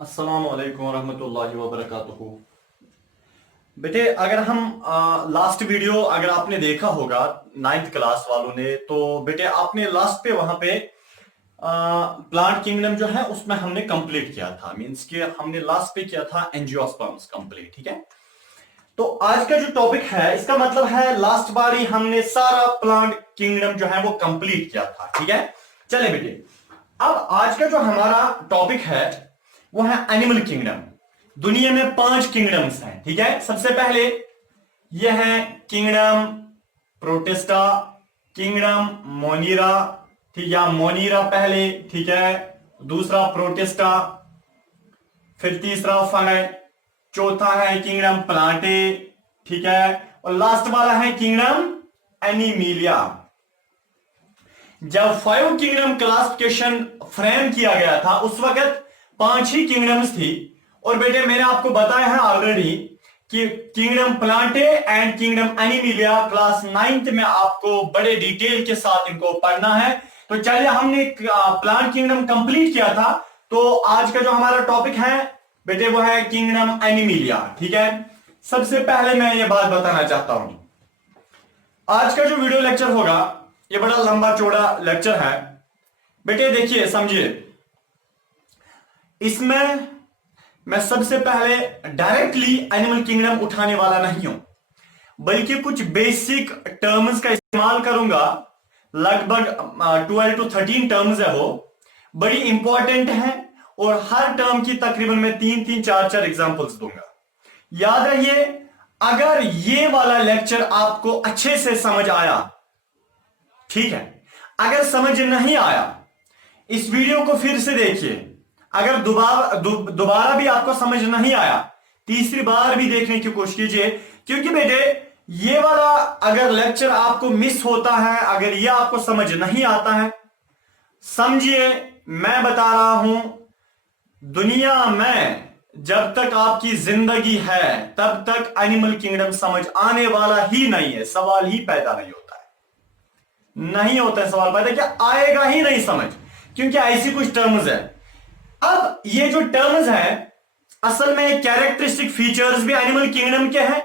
अस्सलाम वालेकुम रहमतुल्लाहि व बरकातुहू। बेटे, अगर हम लास्ट वीडियो अगर आपने देखा होगा नाइन्थ क्लास वालों ने, तो बेटे आपने लास्ट पे वहां पे प्लांट किंगडम जो है उसमें हमने कंप्लीट किया था। मींस कि हमने लास्ट पे किया था एंजियोस्पर्म्स कंप्लीट। ठीक है, तो आज का जो टॉपिक है इसका मतलब है लास्ट बार ही हमने सारा प्लांट किंगडम जो है वो कंप्लीट किया था। ठीक है, चले बेटे, अब आज का जो हमारा टॉपिक है वो है एनिमल किंगडम। दुनिया में 5 किंगडम्स हैं। ठीक है, सबसे पहले यह है किंगडम प्रोटिस्टा, किंगडम मोनीरा। ठीक है, मोनीरा पहले, ठीक है, दूसरा प्रोटिस्टा, फिर तीसरा फंगाई, चौथा है किंगडम प्लांटे, ठीक है, और लास्ट वाला है किंगडम एनिमिलिया। जब 5 किंगडम क्लासिफिकेशन फ्रेम किया गया था उस वक्त 5 ही किंगडम्स थी। और बेटे मैंने आपको बताया है ऑलरेडी कि kingdom Plantae and kingdom Animalia class 9th में आपको बड़े डिटेल के साथ इनको पढ़ना है। तो चलिए, हमने प्लांट किंगडम कंप्लीट किया था, तो आज का जो हमारा टॉपिक है बेटे वो है किंगडम एनिमिलिया। ठीक है, सबसे पहले मैं ये बात बताना चाहता हूं, आज का जो वीडियो लेक्चर होगा ये बड़ा लंबा चौड़ा लेक्चर है। बेटे देखिए, समझिए, इसमें मैं सबसे पहले डायरेक्टली एनिमल किंगडम उठाने वाला नहीं हूं, बल्कि कुछ बेसिक टर्म्स का इस्तेमाल करूंगा। लगभग 12 to 13 टर्म्स है, वो बड़ी इंपॉर्टेंट है और हर टर्म की तकरीबन मैं 3-3 4-4 एग्जांपल्स दूंगा। याद रहिए, अगर ये वाला लेक्चर आपको अच्छे से समझ आया, ठीक है, अगर समझ नहीं आया इस वीडियो को फिर से देखिए। अगर दोबारा भी आपको समझ नहीं आया, तीसरी बार भी देखने की कोशिश कीजिए, क्योंकि बेटे ये वाला अगर लेक्चर आपको मिस होता है, अगर ये आपको समझ नहीं आता है, समझिए मैं बता रहा हूं, दुनिया में जब तक आपकी जिंदगी है तब तक एनिमल किंगडम समझ आने वाला ही नहीं है। सवाल ही पैदा नहीं होता है, नहीं होता है सवाल पैदा, क्या आएगा ही नहीं समझ, क्योंकि ऐसी कुछ टर्म्स है। अब ये जो टर्म्स हैं असल में कैरेक्टरिस्टिक फीचर्स भी एनिमल किंगडम के हैं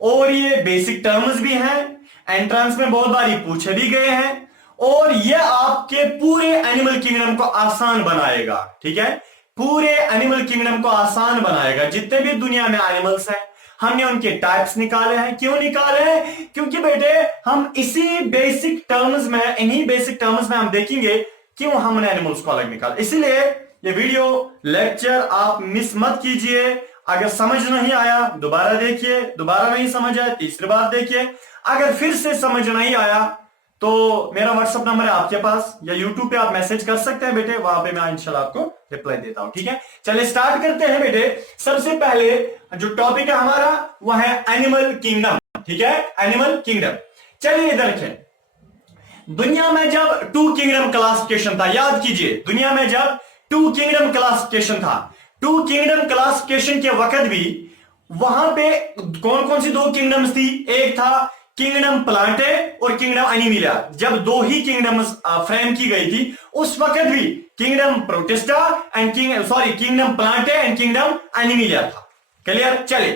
और ये बेसिक टर्म्स भी हैं, एंट्रेंस में बहुत बार पूछे भी गए हैं, और ये आपके पूरे एनिमल किंगडम को आसान बनाएगा। ठीक है, पूरे एनिमल किंगडम को आसान बनाएगा। जितने भी दुनिया में एनिमल्स हैं हमने उनके टाइप्स निकाले हैं। क्यों निकाले हैं? क्योंकि बेटे हम इसी बेसिक टर्म्स में, इन्हीं बेसिक टर्म्स में हम देखेंगे क्यों हमने एनिमल्स को अलग निकाला। इसलिए ये वीडियो लेक्चर आप मिस मत कीजिए। अगर समझ नहीं आया दोबारा देखिए, दोबारा नहीं समझ आया तीसरी बार देखिए, अगर फिर से समझ नहीं आया तो मेरा व्हाट्सएप नंबर है आपके पास, या यूट्यूब पे आप मैसेज कर सकते हैं बेटे, वहां पे मैं इंशाल्लाह आपको रिप्लाई देता हूं। ठीक है, चलिए स्टार्ट करते हैं बेटे। सबसे पहले जो टॉपिक है हमारा वह है एनिमल किंगडम। ठीक है, एनिमल किंगडम। चलिए इधर रखें, दुनिया में जब 2 किंगडम क्लासिफिकेशन था, याद कीजिए, दुनिया में जब 2 किंगडम क्लासिफिकेशन था, 2 किंगडम क्लासिफिकेशन के वक्त भी वहां पे कौन कौन सी 2 किंगडम्स थी? एक था किंगडम प्लांटे और किंगडम एनिमिलिया। जब 2 ही किंगडम्स फ्रेम की गई थी उस वक्त भी kingdom protista and kingdom Plantae and kingdom Animalia था। क्लियर? चले,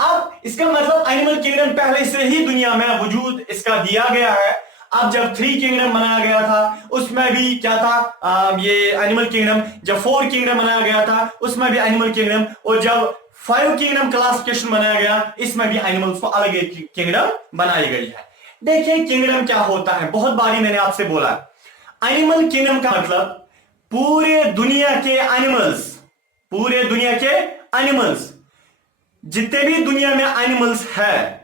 अब इसका मतलब एनिमल किंगडम पहले से ही दुनिया में वजूद इसका दिया गया है। अब जब 3 किंगडम बनाया गया था उसमें भी क्या था, ये एनिमल किंगडम। जब 4 किंगडम बनाया गया था उसमें भी एनिमल किंगडम, और जब 5 किंगडम क्लासिफिकेशन बनाया गया इसमें भी एनिमल्स को अलग एक किंगडम बनाई गई है। देखिए किंगडम क्या होता है, बहुत बारी मैंने आपसे बोला, एनिमल किंगडम का मतलब पूरे दुनिया के एनिमल्स, पूरे दुनिया के एनिमल्स, जितने भी दुनिया में एनिमल्स है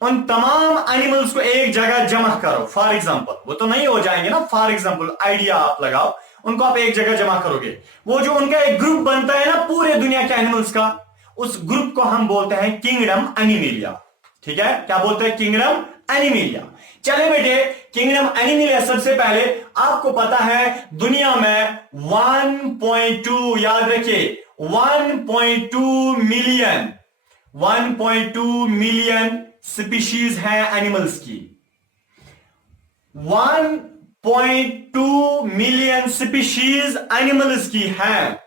उन तमाम एनिमल्स को एक जगह जमा करो। फॉर एग्जाम्पल, वो तो नहीं हो जाएंगे ना, फॉर एग्जाम्पल आइडिया आप लगाओ, उनको आप एक जगह जमा करोगे, वो जो उनका एक ग्रुप बनता है ना पूरे दुनिया के एनिमल्स का, उस ग्रुप को हम बोलते हैं किंगडम एनिमिलिया। ठीक है, क्या बोलते हैं? Kingdom Animalia. चले बेटे, किंगडम एनिमिलिया सबसे पहले आपको पता है दुनिया में 1.2, याद रखिए 1.2 मिलियन, 1.2 मिलियन स्पीशीज है एनिमल्स की। 1.2 मिलियन स्पीशीज एनिमल्स की हैं।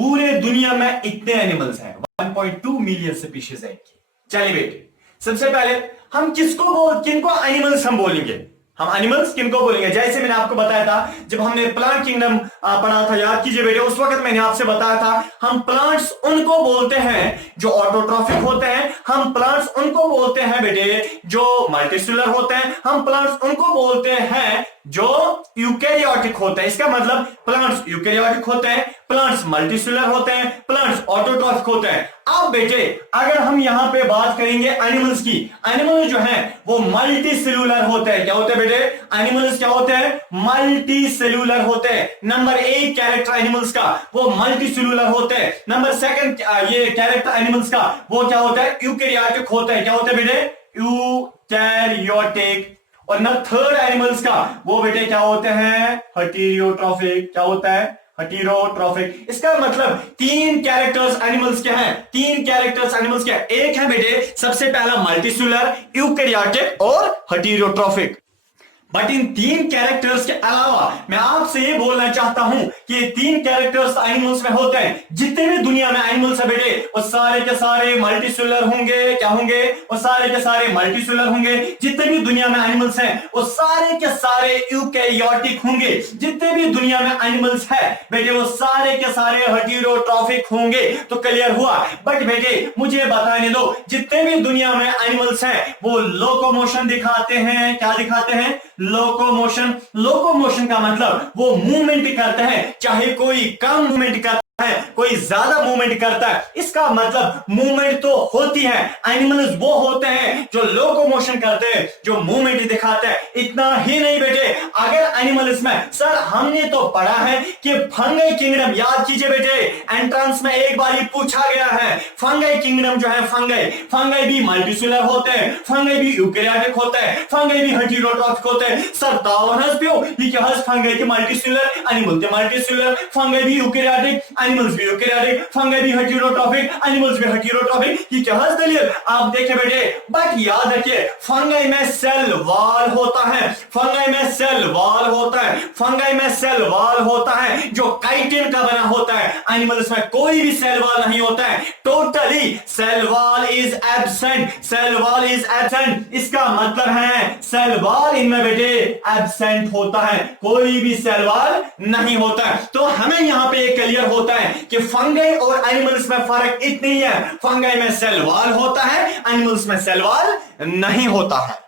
पूरे दुनिया में इतने एनिमल्स हैं, 1.2 मिलियन स्पीशीज है इनकी। चलिए बेटे, सबसे पहले हम किनको एनिमल्स हम बोलेंगे, हम एनिमल्स किनको बोलेंगे? जैसे मैंने आपको बताया था जब हमने प्लांट किंगडम पढ़ा था, याद कीजिए बेटे, उस वक्त मैंने आपसे बताया था हम प्लांट्स उनको बोलते हैं जो ऑटोट्रॉफिक होते हैं, हम प्लांट्स उनको बोलते हैं बेटे जो मल्टीसेलुलर होते हैं, हम प्लांट्स उनको बोलते हैं जो यूकेरियोटिक होते हैं। इसका मतलब प्लांट्स यूकेरियोटिक होते हैं, प्लांट्स मल्टीसेलुलर होते हैं, प्लांट्स ऑटोट्रॉफिक होते हैं। अब बेटे अगर हम यहां पे बात करेंगे एनिमल्स की, एनिमल्स जो हैं वो मल्टीसेलुलर होते हैं। क्या होते हैं बेटे? एनिमल्स क्या होते हैं? मल्टीसेलुलर होते हैं। नंबर एक कैरेक्टर एनिमल्स का वो मल्टीसेलुलर होते हैं। नंबर सेकंड ये कैरेक्टर एनिमल्स का वो क्या होता है? यूकेरियोटिक होते हैं। क्या होते हैं बेटे? यूकेरियोटिक। और न थर्ड एनिमल्स का वो बेटे क्या होते हैं? हेटेरोट्रॉफिक। क्या होता है? हेटेरोट्रॉफिक। इसका मतलब तीन कैरेक्टर्स एनिमल्स के हैं, तीन कैरेक्टर्स एनिमल्स के हैं। एक है बेटे सबसे पहला मल्टीसेलुलर, यूकेरियोटिक और हेटेरोट्रॉफिक। बट इन तीन कैरेक्टर्स के अलावा मैं आपसे ये बोलना चाहता हूं कि ये तीन कैरेक्टर्स एनिमल्स में होते हैं। जितने भी दुनिया में एनिमल्स है बेटे वो सारे के सारे मल्टीसेलुलर होंगे। क्या होंगे? वो सारे के सारे मल्टीसेलुलर होंगे। जितने भी दुनिया में एनिमल्स हैं वो सारे के सारे यूकेरियोटिक होंगे। जितने भी दुनिया में एनिमल्स है बेटे वो सारे के सारे हेटेरोट्रॉफिक होंगे। तो क्लियर हुआ? बट बेटे मुझे बताने दो, जितने भी दुनिया में एनिमल्स हैं वो लोकोमोशन दिखाते हैं। क्या दिखाते हैं? लोकोमोशन। लोकोमोशन का मतलब वो मूवमेंट करते हैं, चाहे कोई कम मूवमेंट करता है कोई ज्यादा मूवमेंट करता है, इसका मतलब मूवमेंट तो होती है। एनिमल्स वो होते हैं जो लोकोमोशन करते हैं, जो मूवमेंट दिखाते हैं। इतना ही नहीं बेटे, अगर एनिमल्स में सर हमने तो पढ़ा है कि फंगई किंगडम, याद कीजिए बेटे एंट्रेंस में एक बार ही पूछा गया है, फंगई किंगडम जो है फंगई भी मल्टीसेलुलर होते हैं, फंगई भी यूकेरियोटिक होते हैं, फंगई भी हेटेरोट्रॉफिक होते हैं। सर तावन हंस पियो ये क्या हंस फंगई के मल्टीसेलुलर, एनिमल के मल्टीसेलुलर, फंगई भी यूकेरियोटिक, एनिमल्स भी यूकेरियोटिक, फंगई भी हेटेरोट्रॉफिक, एनिमल्स भी हेटेरोट्रॉफिक। ये क्या हंस दलिल आप देखे बेटे। बट याद रखिए फंगई में सेल वॉल होता है, फंगई में सेल वॉल होता है, फंगई में सेल वॉल होता है जो काइटिन का बना होता है। एनिमल्स में कोई भी सेल वॉल नहीं होता है, totally cell wall is absent, cell wall is absent. इसका मतलब है सेल वॉल इनमें बेटे एब्सेंट होता है, कोई भी सेल वॉल नहीं होता है। तो हमें यहां पे एक क्लियर होता है कि फंगई और एनिमल्स में फर्क इतना ही है, फंगई में सेल वॉल होता है, एनिमल्स में सेल वॉल नहीं होता है।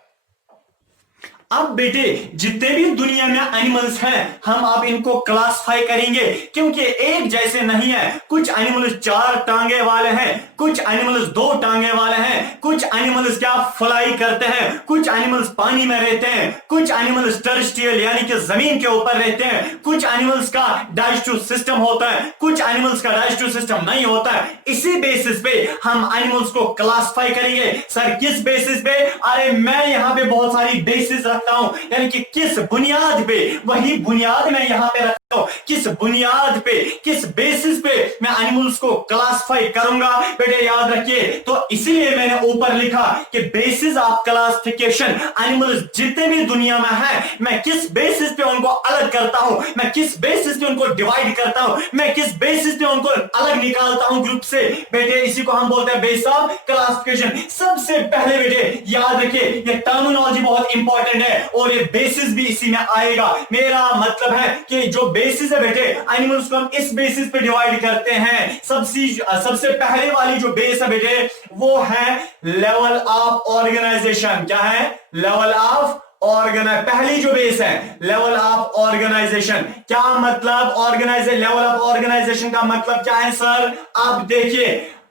अब बेटे जितने भी दुनिया में एनिमल्स हैं हम अब इनको क्लासिफाई करेंगे, क्योंकि एक जैसे नहीं है। कुछ एनिमल्स 4 टांगे वाले हैं, कुछ एनिमल्स 2 टांगे वाले हैं, कुछ एनिमल्स क्या फ्लाई करते हैं, कुछ एनिमल्स पानी में रहते हैं, कुछ एनिमल्स टेरेस्ट्रियल यानी कि जमीन के ऊपर रहते हैं, कुछ एनिमल्स का डाइजेस्टिव सिस्टम होता है, कुछ एनिमल्स का डाइजेस्टिव सिस्टम नहीं होता है। इसी बेसिस पे हम एनिमल्स को क्लासिफाई करेंगे। सर किस बेसिस पे? अरे मैं यहां पे बहुत सारी बेसिस यानी कि किस बुनियाद पे, वही बुनियाद मैं यहां पे रखता हूं। किस बुनियाद पे, किस बेसिस पे मैं एनिमल्स को क्लासिफाई करूंगा बेटे याद रखिए। तो इसीलिए मैंने ऊपर लिखा कि बेसिस ऑफ क्लासिफिकेशन, एनिमल्स जितने भी दुनिया में है मैं किस बेसिस पे उनको अलग करता हूं, मैं किस बेसिस पे उनको डिवाइड करता हूं, मैं किस बेसिस पे उनको अलग निकालता हूं ग्रुप से बेटे, इसी को हम बोलते हैं बेस ऑफ क्लासिफिकेशन। सबसे पहले बेटे याद रखिए ये टर्मिनोलॉजी बहुत इंपॉर्टेंट है और ये बेसिस भी इसी में आएगा। मेरा मतलब है कि जो बेसिस है बेटे एनिमल्स को हम इस बेसिस पे डिवाइड करते हैं। सबसे पहले वाली जो बेस है बेटे वो है लेवल ऑफ ऑर्गेनाइजेशन। क्या है? लेवल ऑफ पहली जो बेस है लेवल ऑफ ऑर्गेनाइजेशन। क्या मतलब ऑर्गेनाइजेशन? लेवल ऑफ ऑर्गेनाइजेशन का मतलब क्या है सर? आप देखिए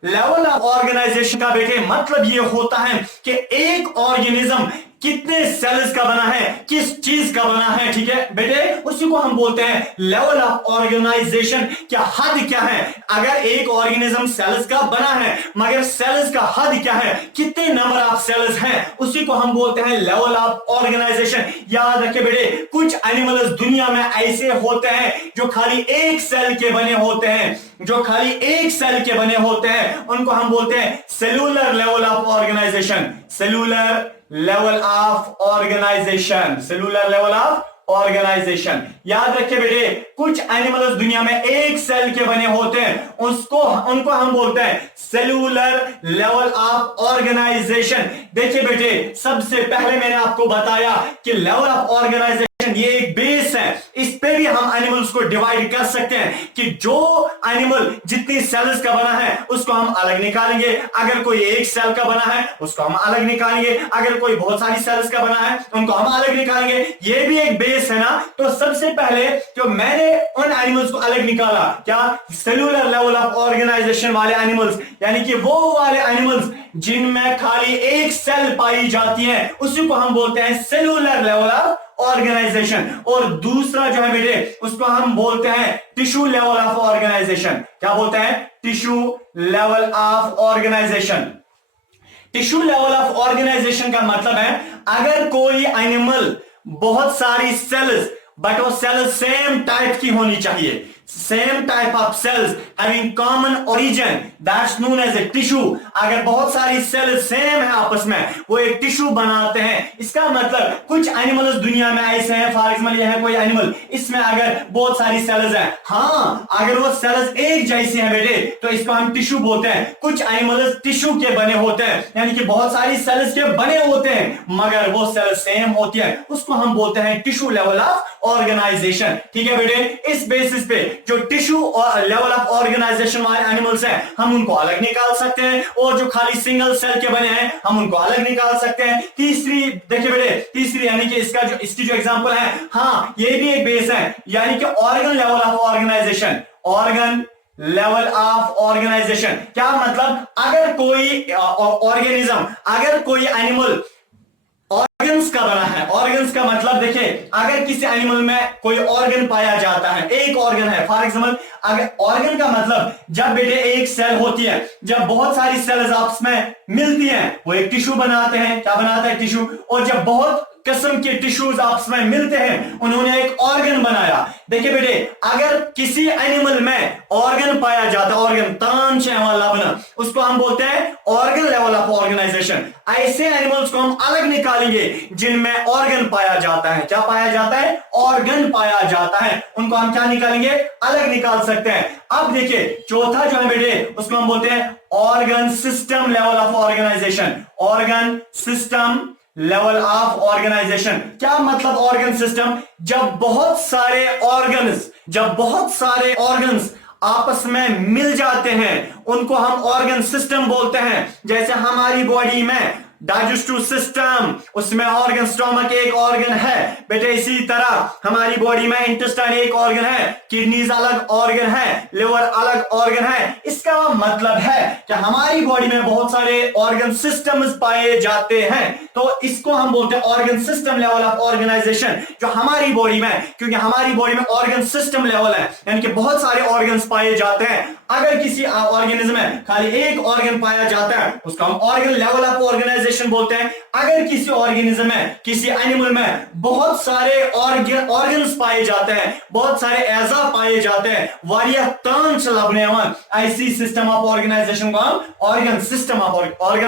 लेवल ऑफ ऑर्गेनाइजेशन का बेटे मतलब ये होता है कि एक ऑर्गेनिज्म कितने सेल्स का बना है, किस चीज का बना है, ठीक है बेटे, उसी को हम बोलते हैं लेवल ऑफ ऑर्गेनाइजेशन। क्या हद क्या है? अगर एक ऑर्गेनिज्म सेल्स का बना है मगर सेल्स का हद क्या है, कितने नंबर ऑफ सेल्स हैं, उसी को हम बोलते हैं लेवल ऑफ ऑर्गेनाइजेशन। याद रखिए बेटे कुछ एनिमल्स दुनिया में ऐसे होते हैं जो खाली एक सेल के बने होते हैं, जो खाली एक सेल के बने होते हैं, उनको हम बोलते हैं cellular level of organisation. Cellular level of organisation, cellular level of organisation. याद रखिए बेटे, कुछ एनिमल्स दुनिया में एक सेल के बने होते हैं, उनको हम बोलते हैं सेलुलर लेवल ऑफ ऑर्गेनाइजेशन। देखिए बेटे, सबसे पहले मैंने आपको बताया कि लेवल ऑफ ऑर्गेनाइजेशन ये एक बेस है, इस पे भी हम एनिमल्स को डिवाइड कर सकते हैं कि जो एनिमल जितनी सेल्स का बना है उसको हम अलग निकालेंगे, अगर कोई एक सेल का बना है उसको हम अलग निकालेंगे, अगर कोई बहुत सारी सेल्स का बना है उनको हम अलग निकालेंगे। ये भी एक बेस है ना। तो सबसे पहले जो मैंने उन एनिमल्स को अलग निकाला, क्या सेलुलर लेवल ऑफ ऑर्गेनाइजेशन वाले एनिमल्स, यानी कि वो वाले एनिमल्स जिनमें खाली एक सेल पाई जाती है, उसी को हम बोलते हैं सेलुलर लेवल ऑफ ऑर्गेनाइजेशन। और दूसरा जो है बेटे, उसको हम बोलते हैं टिश्यू लेवल ऑफ ऑर्गेनाइजेशन। क्या बोलते हैं? Tissue level of organisation. Tissue level of organisation का मतलब है अगर कोई एनिमल बहुत सारी सेल्स, बट वो सेल्स सेम टाइप की होनी चाहिए, same type of cells having common origin, that's known as a tissue. अगर बहुत सारी सेल्स सेम है आपस में, वो एक टिश्यू बनाते हैं। इसका मतलब कुछ एनिमल्स दुनिया में ऐसे हैं, फॉर एग्जाम्पल ये है कोई एनिमल, इसमें अगर बहुत सारी सेल्स हैं, हाँ अगर वो सेल्स एक जैसी हैं बेटे, तो इसको हम टिश्यू बोलते हैं। कुछ एनिमल्स टिश्यू के बने होते हैं, यानी कि बहुत सारी सेल्स के बने होते हैं मगर वो सेल्स सेम होती है, उसको हम बोलते हैं टिश्यू लेवल ऑफ ऑर्गेनाइजेशन। ठीक है बेटे, इस बेसिस पे जो टिश्यू और लेवल ऑफ ऑर्गेनाइजेशन वाले एनिमल्स हैं हम उनको अलग निकाल सकते हैं, और जो खाली सिंगल सेल के बने हैं हम उनको अलग निकाल सकते हैं। तीसरी देखिए बेटे, तीसरी यानी कि इसकी जो एग्जांपल है, हाँ ये भी एक बेस है, यानी कि organ level of organisation. Organ level of organisation क्या मतलब? अगर कोई ऑर्गेनिज्म, अगर कोई एनिमल ऑर्गन्स का बना है, ऑर्गन्स का मतलब देखिए, अगर किसी एनिमल में कोई ऑर्गन पाया जाता है, एक ऑर्गन है, फॉर एग्जाम्पल अगर ऑर्गन का मतलब जब बेटे एक सेल होती है, जब बहुत सारी सेल्स आपस में मिलती हैं वो एक टिश्यू बनाते हैं। क्या बनाता है? टिश्यू। और जब बहुत किस्म के टिश्यूज आपस में मिलते हैं, उन्होंने एक ऑर्गन बनाया। देखिए बेटे, अगर किसी एनिमल में ऑर्गन पाया जाता है, ऑर्गन तांच है वाला बना, उसको हम बोलते हैं ऑर्गन लेवल ऑफ ऑर्गेनाइजेशन। ऐसे एनिमल्स को हम अलग निकालेंगे जिनमें ऑर्गन पाया जाता है। क्या पाया जाता है? ऑर्गन पाया जाता है, उनको हम क्या निकालेंगे? अलग निकाल सकते हैं। अब देखिए चौथा जो है बेटे, उसको हम बोलते हैं organ system level of organisation. Organ system level of organisation क्या मतलब? ऑर्गन सिस्टम, जब बहुत सारे ऑर्गन्स आपस में मिल जाते हैं उनको हम ऑर्गन सिस्टम बोलते हैं। जैसे हमारी बॉडी में डाइजेस्टिव सिस्टम, उसमें ऑर्गन, स्टोमक एक ऑर्गन है बेटे, इसी तरह हमारी बॉडी में इंटेस्टाइन एक ऑर्गन है, किडनीज अलग ऑर्गन है, लिवर अलग ऑर्गन है। इसका मतलब है कि हमारी बॉडी में बहुत सारे ऑर्गन सिस्टम्स पाए जाते हैं, तो इसको हम बोलते हैं organ system level of organisation. जो हमारी बॉडी में, क्योंकि हमारी बॉडी में ऑर्गन सिस्टम लेवल है, यानी कि बहुत सारे ऑर्गन्स पाए जाते हैं। अगर किसी ऑर्गेनिज्म में खाली एक ऑर्गन पाया जाता है उसको हम ऑर्गन लेवल ऑफ ऑर्गेनाइजेशन बोलते हैं। अगर किसी ऑर्गेनिज्म में, किसी एनिमल में बहुत सारे ऑर्गन्स पाए जाते हैं, बहुत सारे एजा पाए जाते हैं, वारिया तांच लबनेवन, ऐसी सिस्टम ऑफ ऑर्गेनाइजेशन को हम organ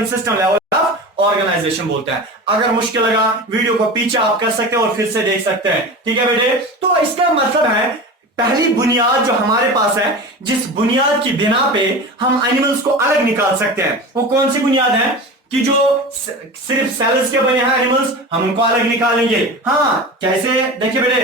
system level of organisation बोलते हैं। अगर मुश्किल लगा वीडियो को पीछे आप कर सकते हैं और फिर से देख सकते हैं। ठीक है बेटे, तो इसका मतलब है पहली बुनियाद जो हमारे पास है, जिस बुनियाद की बिना पे हम एनिमल्स को अलग निकाल सकते हैं, वो कौन सी बुनियाद है? कि जो सिर्फ सेल्स के बने हैं एनिमल्स, हम उनको अलग निकालेंगे। हाँ कैसे? देखिए बेटे,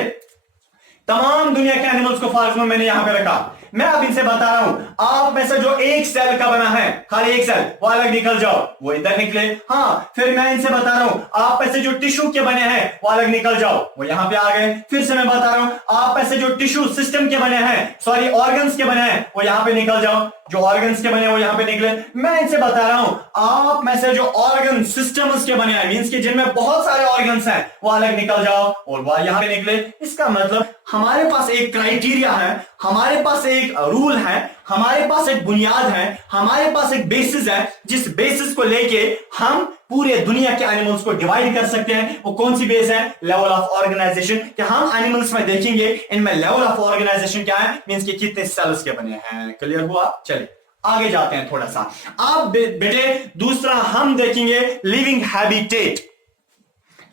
तमाम दुनिया के एनिमल्स को फॉर मैंने यहां पे रखा, मैं अब इनसे बता रहा हूं, आप में से जो एक सेल का बना है, खाली एक सेल, वो अलग निकल जाओ, वो इधर निकले। हाँ, फिर मैं इनसे बता रहा हूं, आप में से जो टिश्यू के बने हैं वो अलग निकल जाओ, वो यहां पे आ गए। फिर से मैं बता रहा हूं, आप में से जो टिश्यू सिस्टम के बने हैं, सॉरी ऑर्गन्स के बने हैं, वो यहां पे निकल जाओ, जो ऑर्गन्स के बने वो यहां पे निकले। मैं इनसे बता रहा हूं, आप में से जो ऑर्गन सिस्टम्स के बने हैं, मींस कि जिनमें बहुत सारे ऑर्गन्स हैं, वो अलग निकल जाओ और वो यहां पे निकले। इसका मतलब हमारे पास एक क्राइटेरिया है, हमारे पास एक रूल है, हमारे पास एक बुनियाद है, हमारे पास एक बेसिस है, जिस बेसिस को लेके हम पूरे दुनिया के एनिमल्स को डिवाइड कर सकते हैं। वो कौन सी बेस है? Level of organisation. कि हम एनिमल्स में देखेंगे इनमें लेवल ऑफ ऑर्गेनाइजेशन क्या है, मींस कि कितने सेल्स के बने हैं। क्लियर हुआ? चलिए आगे जाते हैं थोड़ा सा। आप बेटे दूसरा हम देखेंगे लिविंग हैबिटेट।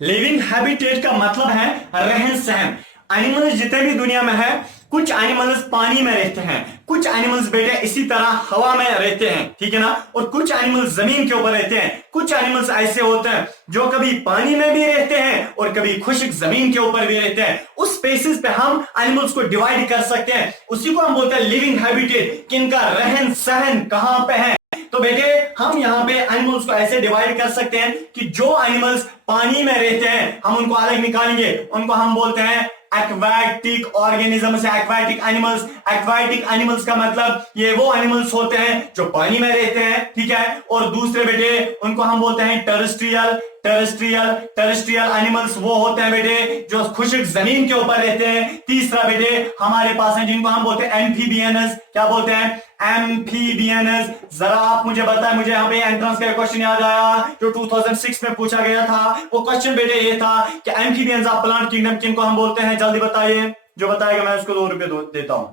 लिविंग हैबिटेट का मतलब है रहन सहन। एनिमल्स जितने भी दुनिया में है, कुछ एनिमल्स पानी में रहते हैं, कुछ एनिमल्स बेटे इसी तरह हवा में रहते हैं, ठीक है ना, और कुछ एनिमल्स जमीन के ऊपर रहते हैं। कुछ एनिमल्स ऐसे होते हैं जो कभी पानी में भी रहते हैं और कभी खुश्क जमीन के ऊपर भी रहते हैं। उस स्पेसिस पे हम एनिमल्स को डिवाइड कर सकते हैं, उसी को हम बोलते हैं लिविंग हैबिटेट, कि इनका रहन सहन कहां पे है। तो बेटे हम यहाँ पे एनिमल्स को ऐसे डिवाइड कर सकते हैं कि जो एनिमल्स पानी में रहते हैं हम उनको अलग निकालेंगे, उनको हम बोलते हैं एक्वाटिक ऑर्गेनिजम्स या एक्वाटिक एनिमल्स। एक्वाटिक एनिमल्स का मतलब ये वो एनिमल्स होते हैं जो पानी में रहते हैं, ठीक है। और दूसरे बेटे उनको हम बोलते हैं टेरेस्ट्रियल। टेरेस्ट्रियल एनिमल्स वो होते हैं बेटे जो खुश्क जमीन के ऊपर रहते हैं। तीसरा बेटे हमारे पास है जिनको हम बोलते हैं एम्फीबियनस। क्या बोलते हैं? एम्फीबियनस। जरा आप मुझे बताएं, मुझे यहाँ पे एंट्रेंस का क्वेश्चन याद आया जो 2006 में पूछा गया था। वो क्वेश्चन बेटे ये था कि एम्फीबियंस ऑफ प्लांट किंगडम किनको हम बोलते हैं? जल्दी बताइए, जो बताएगा मैं उसको ₹2 देता हूं।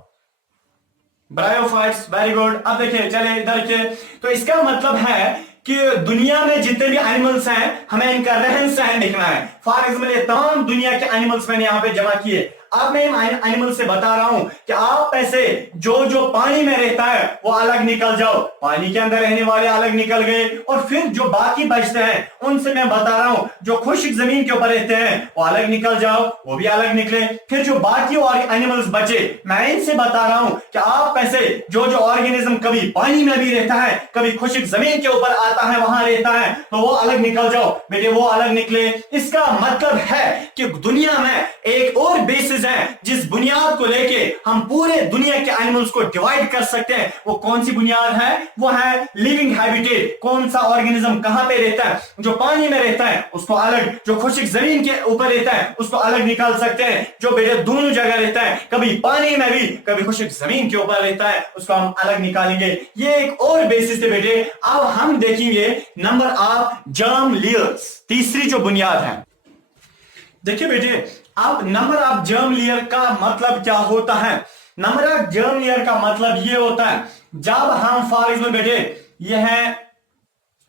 Bryophytes, very good. अब देखिए, चले इधर के, तो इसका मतलब है कि दुनिया में जितने भी एनिमल्स हैं हमें इनका रहन सहन देखना है। फॉर एग्जाम्पल ये तमाम दुनिया के एनिमल्स मैंने यहां पे जमा किए। अब मैं एनिमल से बता रहा हूं कि आप पैसे जो जो पानी में रहता है वो अलग निकल जाओ, पानी के अंदर रहने वाले अलग निकल गए, और फिर जो बाकी बचते हैं उनसे मैं बता रहा हूं जो खुश्क जमीन के ऊपर रहते हैं वो अलग निकल जाओ, वो भी अलग निकले। फिर जो बाकी और एनिमल्स बचे मैं इनसे बता रहा हूं कि आप पैसे जो जो ऑर्गेनिज्म कभी पानी में भी रहता है कभी खुश्क जमीन के ऊपर आता है वहां रहता है तो वो अलग निकल जाओ बेटे, वो अलग निकले। इसका मतलब है कि दुनिया में एक और बेसिस है जिस बुनियाद को लेके हम पूरे दुनिया के एनिमल्स को डिवाइड कर सकते हैं। वो कौन सी बुनियाद है? वो है लिविंग हैबिटेट। कौन सा ऑर्गेनिज्म कहां पे रहता है? जो पानी में रहता है उसको अलग, जो खुश्क जमीन के ऊपर रहता है उसको अलग निकाल सकते हैं। जो बेटे दोनों जगह रहता है, कभी पानी में भी कभी खुश्क जमीन के ऊपर रहता है, उसको हम अलग निकालेंगे। ये एक और बेसिस है बेटे। अब हम देखेंगे नंबर ऑफ जर्म लेयर्स, तीसरी जो बुनियाद है। देखिए बेटे, अब नंबर ऑफ जर्म लेयर का मतलब क्या होता है? नंबर ऑफ जर्म लेयर का मतलब ये होता है जब हम फॉर एग्जाम्पल बेटे यह है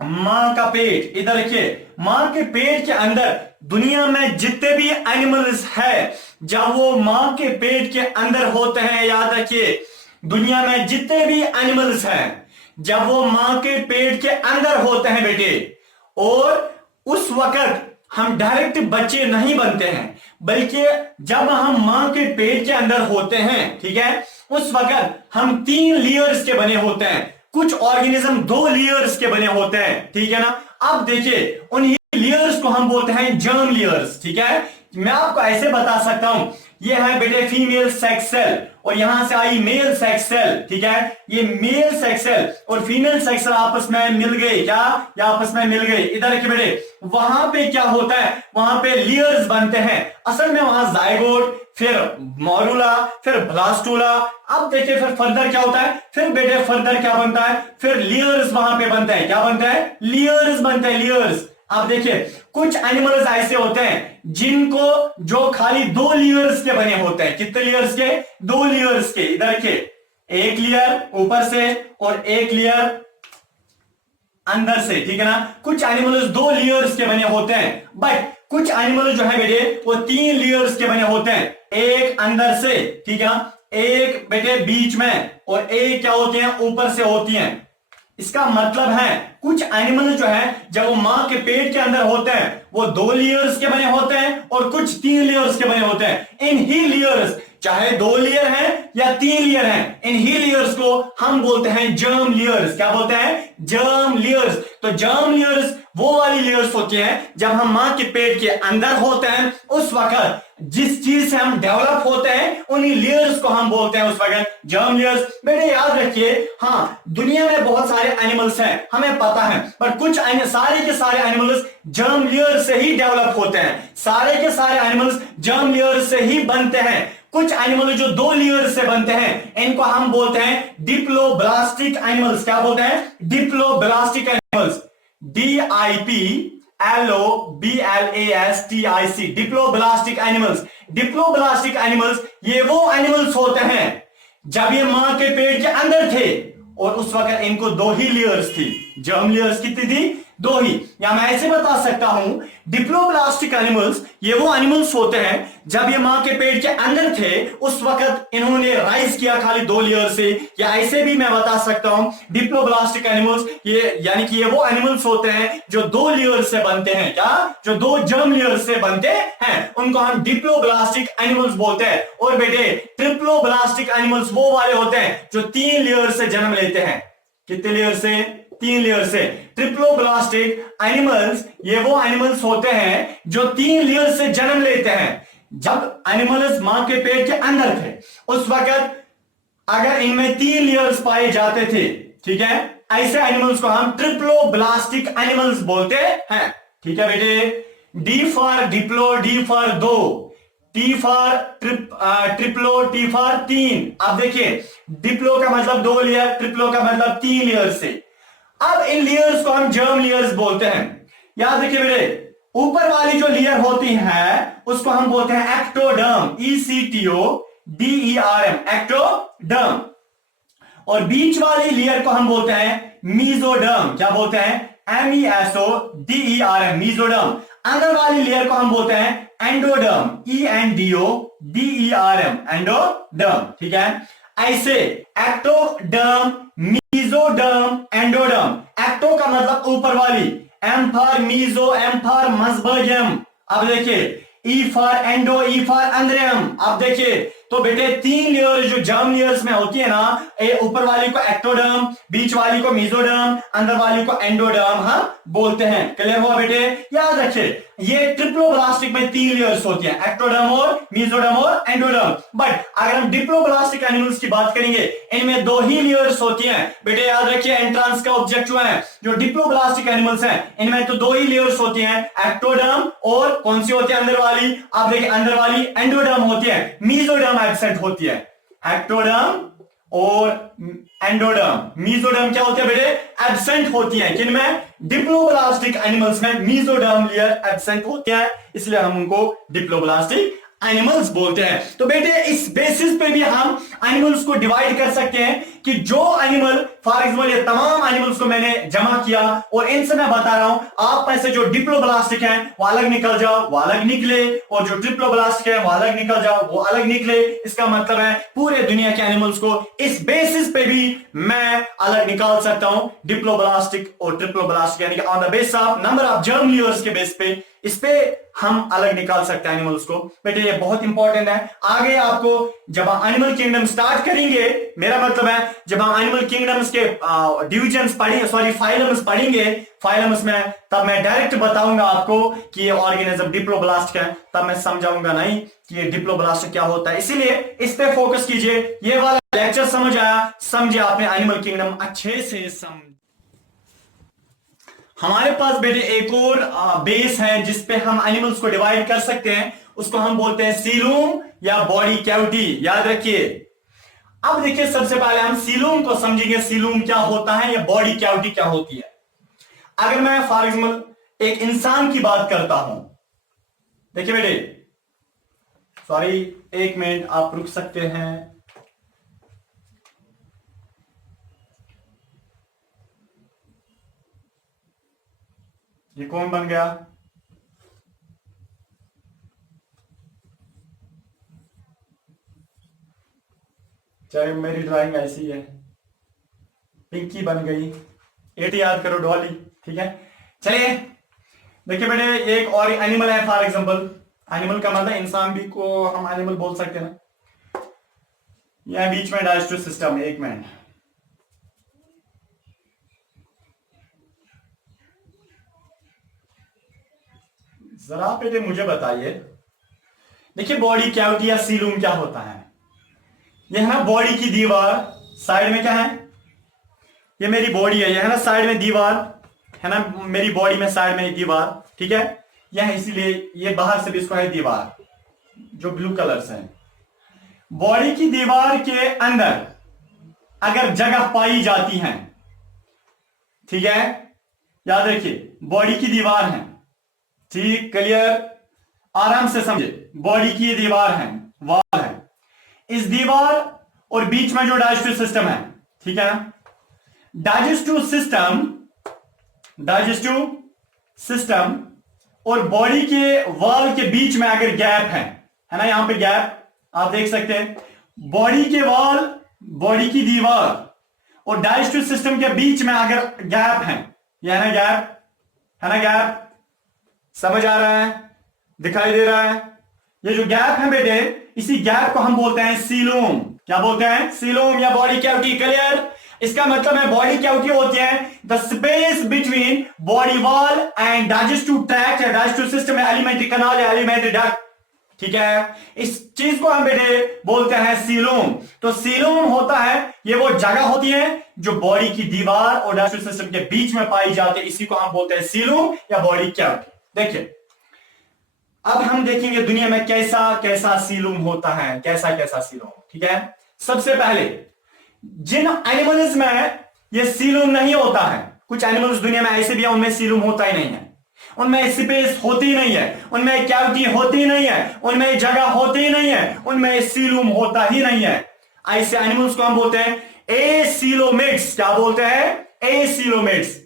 मां का पेट, इधर देखिए मां के पेट के अंदर दुनिया में जितने भी एनिमल्स है जब वो मां के पेट के अंदर होते हैं, याद रखिए दुनिया में जितने भी एनिमल्स हैं जब वो मां के पेट के अंदर होते हैं बेटे, और उस वक्त हम डायरेक्ट बच्चे नहीं बनते हैं, बल्कि जब हम मां के पेट के अंदर होते हैं, ठीक है, उस वक्त हम 3 लेयर्स के बने होते हैं। कुछ ऑर्गेनिज्म 2 लेयर्स के बने होते हैं, ठीक है ना। अब देखिए उन्हीं लेयर्स को हम बोलते हैं जर्म लेयर्स, ठीक है। मैं आपको ऐसे बता सकता हूं, ये है बेटे फीमेल सेक्स सेल और यहां से आई मेल सेक्स सेल, ठीक है। ये मेल सेक्स सेल और फीमेल सेक्स सेल आपस में मिल गए, क्या? या आपस में मिल गए। इधर के बेटे वहां पे क्या होता है? वहां पे लेयर्स बनते हैं। असल में वहां जायगोट, फिर मॉरूला, फिर ब्लास्टूला। अब देखिए फिर फर्दर क्या होता है? फिर बेटे फर्दर क्या बनता है? फिर लेयर्स वहां पे बनते हैं। क्या बनता है? लेयर्स बनते हैं, लेयर्स। आप देखिए कुछ एनिमल्स ऐसे होते हैं जिनको जो खाली 2 लेयर्स के बने होते हैं। कितने लेयर्स के? 2 लेयर्स के। इधर देखिए एक लेयर ऊपर से और एक लेयर अंदर से, ठीक है ना। कुछ एनिमल्स 2 लेयर्स के बने होते हैं, बट कुछ एनिमल्स जो है बेटे वो 3 लेयर्स के बने होते हैं। एक अंदर से, ठीक है ना, एक बेटे बीच में और एक क्या होती है? ऊपर से होती हैं। इसका मतलब है कुछ एनिमल जो है जब वो मां के पेट के अंदर होते हैं वो 2 लेयर्स के बने होते हैं और कुछ 3 लेयर्स के बने होते हैं। इन ही लेयर्स, चाहे 2 लेयर हैं या 3 लेयर हैं, इन ही लेयर्स को हम बोलते हैं जर्म लेयर्स। क्या बोलते हैं? Germ layers. तो जर्म लेयर्स वो वाली लेयर्स होती हैं जब हम मां के पेट के अंदर होते हैं, उस वक्त जिस चीज से हम डेवलप होते हैं उन्हीं लेयर्स को हम बोलते हैं उस वक्त जर्म लेयर्स। बेटे याद रखिए, हाँ दुनिया में बहुत सारे एनिमल्स हैं हमें पता है, पर कुछ सारे के सारे एनिमल्स जर्म लेयर से ही डेवलप होते हैं। सारे के सारे एनिमल्स जर्म लेयर से ही बनते हैं। कुछ एनिमल जो 2 लेयर से बनते हैं इनको हम बोलते हैं डिप्लोब्लास्टिक एनिमल्स। क्या बोलते हैं? Diploblastic animals. DIPLOBLASTIC, diploblastic animals. Diploblastic animals ये वो एनिमल्स होते हैं जब ये मां के पेट के अंदर थे और उस वक्त इनको 2 ही लेयर्स थी। जर्म लेयर्स कितनी थी? दो ही, या मैं ऐसे बता सकता हूं डिप्लोब्लास्टिक एनिमल्स ये वो एनिमल्स होते हैं जब ये मां के पेट के अंदर थे उस वक्त इन्होंने राइज किया खाली दो लेयर से, या ऐसे भी मैं बता सकता हूं डिप्लोब्लास्टिक एनिमल्स ये यानी कि ये वो एनिमल्स होते हैं जो दो लेयर से बनते हैं, क्या जो दो जर्म लेयर से बनते हैं उनको हम डिप्लोब्लास्टिक एनिमल्स बोलते हैं। और बेटे ट्रिप्लोब्लास्टिक एनिमल्स वो वाले होते हैं जो तीन लेयर से जन्म लेते हैं। कितने लेयर से? तीन लेयर से। ट्रिप्लोब्लास्टिक एनिमल्स ये वो एनिमल्स होते हैं जो तीन लेयर से जन्म लेते हैं। जब एनिमल्स मां के पेट के अंदर थे उस वक्त अगर इनमें तीन लेयर्स पाए जाते थे, ठीक है, ऐसे एनिमल्स को हम ट्रिप्लोब्लास्टिक एनिमल्स बोलते हैं। ठीक है बेटे, D for Diplo, D for दो, टी फॉर ट्रिप्लो, टी फॉर तीन। अब देखिए डिप्लो का मतलब दो लेयर, ट्रिप्लो का मतलब तीन लेयर से। अब इन लेयर्स को हम जर्म लेयर्स बोलते हैं। याद रखिए बेटे, ऊपर वाली जो लेयर होती है उसको हम बोलते हैं एक्टोडर्म, ECTODERM, एक्टोडर्म। और बीच वाली लेयर को हम बोलते हैं मीजोडर्म। क्या बोलते हैं? MESODERM, mesoderm. अंदर वाली लेयर को हम बोलते हैं एंडोडर्म, ENDODERM, एंडोडर्म। ठीक है, ऐसे एक्टोडर्म, मीजोडर्म, एंडोडर्म। एक्टो का मतलब ऊपर वाली, M for meso, M for मस्बर्गियम। अब देखिए E for endo, E for एंड्रियम। अब देखिए तो बेटे तीन लेयर जो जर्म लेयर्स में होती है ना, ऊपर वाली को एक्टोडर्म, बीच वाली को मीजोडर्म, अंदर वाली को एंडोडर्म हम बोलते हैं। क्लियर हुआ बेटे? याद रखिए ये ट्रिप्लोब्लास्टिक में तीन लेयर्स होती हैं, एक्टोडर्म और मीजोडर्म और एंडोडर्म। बट अगर हम डिप्लोब्लास्टिक एनिमल्स की बात करेंगे इनमें दो ही लेयर्स होती हैं। बेटे याद रखिए एंट्रांस का ऑब्जेक्टिव है, जो डिप्लोब्लास्टिक एनिमल्स हैं इनमें तो दो ही लेयर्स होती हैं, एक्टोडर्म और कौन सी होती है अंदर वाली? आप देखिए अंदर वाली एंडोडर्म होती है, मीजोडर्म एब्सेंट होती है। एक्टोडर्म और एंडोडर्म, मीजोडर्म क्या होती है बेटे? एब्सेंट होती है। किनमें? डिप्लोब्लास्टिक एनिमल्स में मीजोडर्म लेयर एब्सेंट होती है, इसलिए हम उनको डिप्लोब्लास्टिक एनिमल्स बोलते हैं। तो बेटे इस बेसिस पे भी हम एनिमल्स को डिवाइड कर सकते हैं कि जो एनिमल, फॉर एग्जाम्पल ये तमाम एनिमल्स को मैंने जमा किया और इनसे मैं बता रहा हूं आप में से जो डिप्लोब्लास्टिक है वो अलग निकल जाओ, वो अलग निकले, और जो ट्रिप्लोब्लास्टिक है वो अलग निकल जाओ, वो अलग निकले। इसका मतलब है पूरे दुनिया के एनिमल्स को इस बेसिस पे भी मैं अलग निकाल सकता हूं, डिप्लोब्लास्टिक और ट्रिप्लोब्लास्टिक, यानी कि on the base of number of germ layers के बेस पे इस पे हम अलग निकाल सकते हैं एनिमल्स को। बेटे ये बहुत इंपॉर्टेंट है। आगे आपको जब हम एनिमल किंगडम स्टार्ट करेंगे, मेरा मतलब है जब हम एनिमल किंगडम्स के डिविजन्स पढ़ेंगे, सॉरी फाइलम्स पढ़ेंगे, फाइलम्स में तब मैं डायरेक्ट बताऊंगा आपको कि ये ऑर्गेनिज्म डिप्लोब्लास्टिक है, तब मैं समझाऊंगा नहीं कि ये डिप्लोब्लास्टिक क्या होता है। इसीलिए इस पे फोकस कीजिए। ये वाला लेक्चर समझ आया? समझे आपने एनिमल किंगडम अच्छे से समझ। हमारे पास बेटे एक और बेस है जिसपे हम एनिमल्स को डिवाइड कर सकते हैं, उसको हम बोलते हैं सीलूम या बॉडी कैविटी। याद रखिए। अब देखिए सबसे पहले हम सीलूम को समझेंगे, सीलूम क्या होता है या बॉडी कैविटी क्या होती है। अगर मैं फॉर एग्जाम्पल एक इंसान की बात करता हूं, देखिए बेटे, सॉरी एक मिनट आप रुक सकते हैं। ये कौन बन गया? चाहे मेरी ड्राइंग ऐसी है, पिंकी बन गई, 8 याद करो डॉली। ठीक है, चलिए देखिए बेटे एक और एनिमल है, फॉर एग्जांपल एनिमल का मतलब इंसान भी को हम एनिमल बोल सकते हैं ना। यह बीच में डाइजेस्टिव सिस्टम है, एक मिनट। जरा बेटे मुझे बताइए, देखिए बॉडी कैविटी या सीलूम क्या होता है? ये है ना बॉडी की दीवार, साइड में क्या है? ये मेरी बॉडी है, ये है ना साइड में दीवार है ना, मेरी बॉडी में साइड में दीवार, ठीक है, यह इसीलिए ये बाहर से भी इसको है दीवार, जो ब्लू कलर से है। बॉडी की दीवार के अंदर अगर जगह पाई जाती है, ठीक है, याद रखिए बॉडी की दीवार है, ठीक, क्लियर, आराम से समझे। बॉडी की दीवार है, वॉल है, इस दीवार और बीच में जो डाइजेस्टिव सिस्टम है, ठीक है ना, डाइजेस्टिव सिस्टम डाइजेस्टिव सिस्टम और बॉडी के वॉल के बीच में अगर गैप है ना, यहां पे गैप आप देख सकते हैं, बॉडी के वॉल, बॉडी की दीवार और डाइजेस्टिव सिस्टम के बीच में अगर गैप है, यह है ना गैप, है ना गैप, समझ आ रहा है, दिखाई दे रहा है? ये जो गैप है बेटे, इसी गैप को हम बोलते हैं सीलोम। क्या बोलते हैं? सीलोम या बॉडी कैविटी। क्लियर? इसका मतलब है बॉडी कैविटी होती है the space between body wall and digestive tract या डाइजेस्टिव सिस्टम है, एलिमेंट्री कनाल या एलिमेंट्री डक्ट। ठीक है, इस चीज को हम बेटे बोलते हैं सीलोम। तो सीलोम होता है, ये वो जगह होती है जो बॉडी की दीवार और डाइजेस्टिव सिस्टम के बीच में पाई जाती है, इसी को हम बोलते हैं सीलोम या बॉडी कैविटी। देखिए, अब हम देखेंगे दुनिया में कैसा कैसा सीलोम होता है, कैसा कैसा सीलोम। ठीक है, सबसे पहले जिन एनिमल्स में ये सीलोम नहीं होता है, कुछ एनिमल्स दुनिया में ऐसे भी हैं उनमें सीलोम होता ही नहीं है, उनमें स्पेस होती नहीं है, उनमें कैविटी होती नहीं है, उनमें जगह होती नहीं है, उनमें सीलोम होता ही नहीं है। ऐसे एनिमल्स को हम बोलते हैं एसीलोमेट्स। क्या बोलते हैं? एसीलोमेट्स।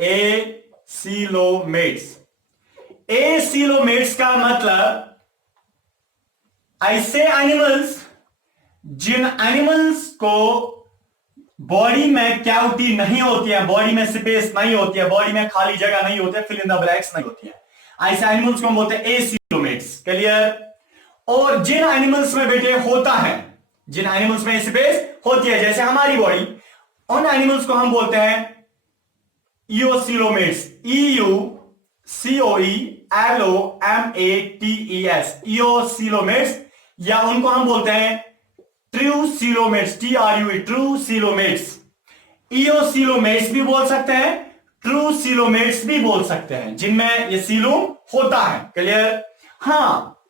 एसीलोमेट्स। एसीलोमेट्स का मतलब ऐसे एनिमल्स जिन एनिमल्स को बॉडी में कैविटी नहीं होती है, बॉडी में स्पेस नहीं होती है, बॉडी में खाली जगह नहीं होती है, फिल इन द ब्लैंक्स नहीं होती है, ऐसे एनिमल्स को हम बोलते हैं एसीलोमेट्स। क्लियर? और जिन एनिमल्स में बेटे होता है, जिन एनिमल्स में स्पेस होती है जैसे हमारी बॉडी, उन एनिमल्स को हम बोलते हैं ईओसीलोमेट्स। EUCOELOMATES, ईओसीलोमेट्स, या उनको हम बोलते हैं ट्रूसीलोमेट्स, TRUE, ट्रूसीलोमेट्स। ईओसीलोमेट्स भी बोल सकते हैं, ट्रूसीलोमेट्स भी बोल सकते हैं, जिनमें ये सीलोम होता है। क्लियर? हाँ,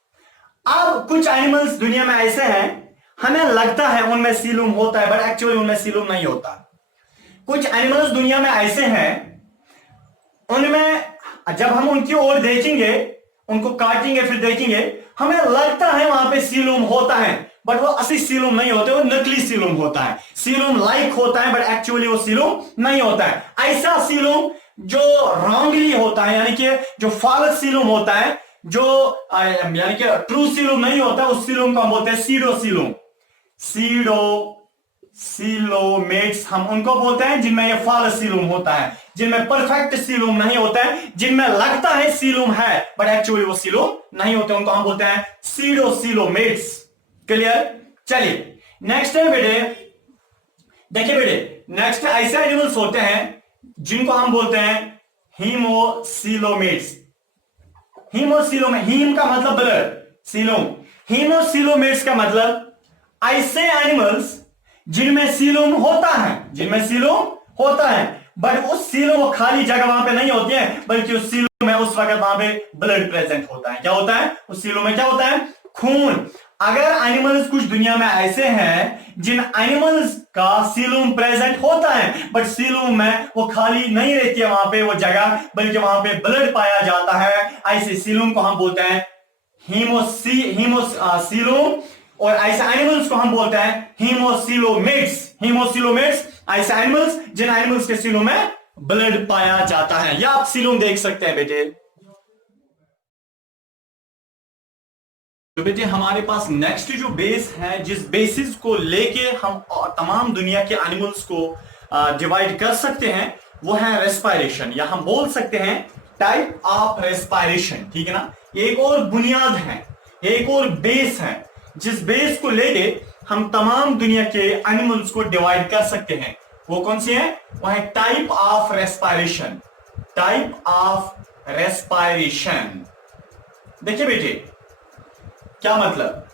अब कुछ एनिमल्स दुनिया में ऐसे हैं, हमें लगता है उनमें सीलोम होता है, बट एक्चुअली उनमें सीलोम नहीं होता। कुछ एनिमल्स दुनिया में ऐसे हैं, उनमें जब हम उनकी ओर देखेंगे, उनको काटेंगे, फिर देखेंगे, हमें लगता है वहां पे सीलोम होता है, बट वो असली सीलोम नहीं होते, वो नकली सीलोम होता है। सीलोम लाइक होता है, बट एक्चुअली वो सीलोम नहीं होता है। ऐसा सीलोम जो रॉन्गली होता है, यानी कि जो फॉल्स सीलोम होता है, जो यानी कि ट्रू सीलोम नहीं होता, उस सीलोम को हम बोलते हैं सीडोसीलोम। सीडोसीलोमेट्स हम उनको बोलते हैं जिनमें ये फॉल्स सीलोम होता है, जिनमें परफेक्ट सीलोम नहीं होता है, जिनमें लगता है सीलोम है बट एक्चुअली वो सीलोम नहीं होते, उनको हम बोलते हैं सीडोसीलोमेट्स। क्लियर? चलिए नेक्स्ट है बेटे, देखिए बेटे, नेक्स्ट ऐसे एनिमल्स होते हैं जिनको हम बोलते हैं हीमोसीलोमेट्स। हीमोसीलोमेट, हीम का मतलब ब्लड, सीलोम। हीमोसीलोमेट्स का मतलब ऐसे एनिमल्स जिनमें सीलोम होता है, जिनमें सीलोम होता है, बट उस सीलोम वो खाली जगह वहां पे नहीं होती है, बल्कि उस सीलोम में उस वक्त वहां पे ब्लड प्रेजेंट होता है। क्या होता है उस सीलोम में? क्या होता है? खून। अगर एनिमल्स कुछ दुनिया में ऐसे हैं जिन एनिमल्स का सीलोम प्रेजेंट होता है, बट सीलोम में वो खाली नहीं रहती है वहां पे वो जगह, बल्कि वहां पे ब्लड पाया जाता है, ऐसे सीलोम को हम बोलते हैं हीमोसीलोम, और ऐसे एनिमल्स को हम बोलते हैं हीमोसीलोमेट्स। हीमोसीलोमेट्स ऐसे एनिमल्स जिन एनिमल्स के सीलोम में ब्लड पाया जाता है। या आप सीलोम देख सकते हैं बेटे। तो बेटे हमारे पास नेक्स्ट जो बेस है, जिस बेसिस को लेके हम तमाम दुनिया के एनिमल्स को डिवाइड कर सकते हैं, वो है रेस्पायरेशन, या हम बोल सकते हैं टाइप ऑफ रेस्पायरेशन। ठीक है ना? एक और बुनियाद है, एक और बेस है, जिस बेस को लेके हम तमाम दुनिया के एनिमल्स को डिवाइड कर सकते हैं। वो कौन सी है? वो है type of respiration. Type of respiration. देखिए बेटे, क्या मतलब,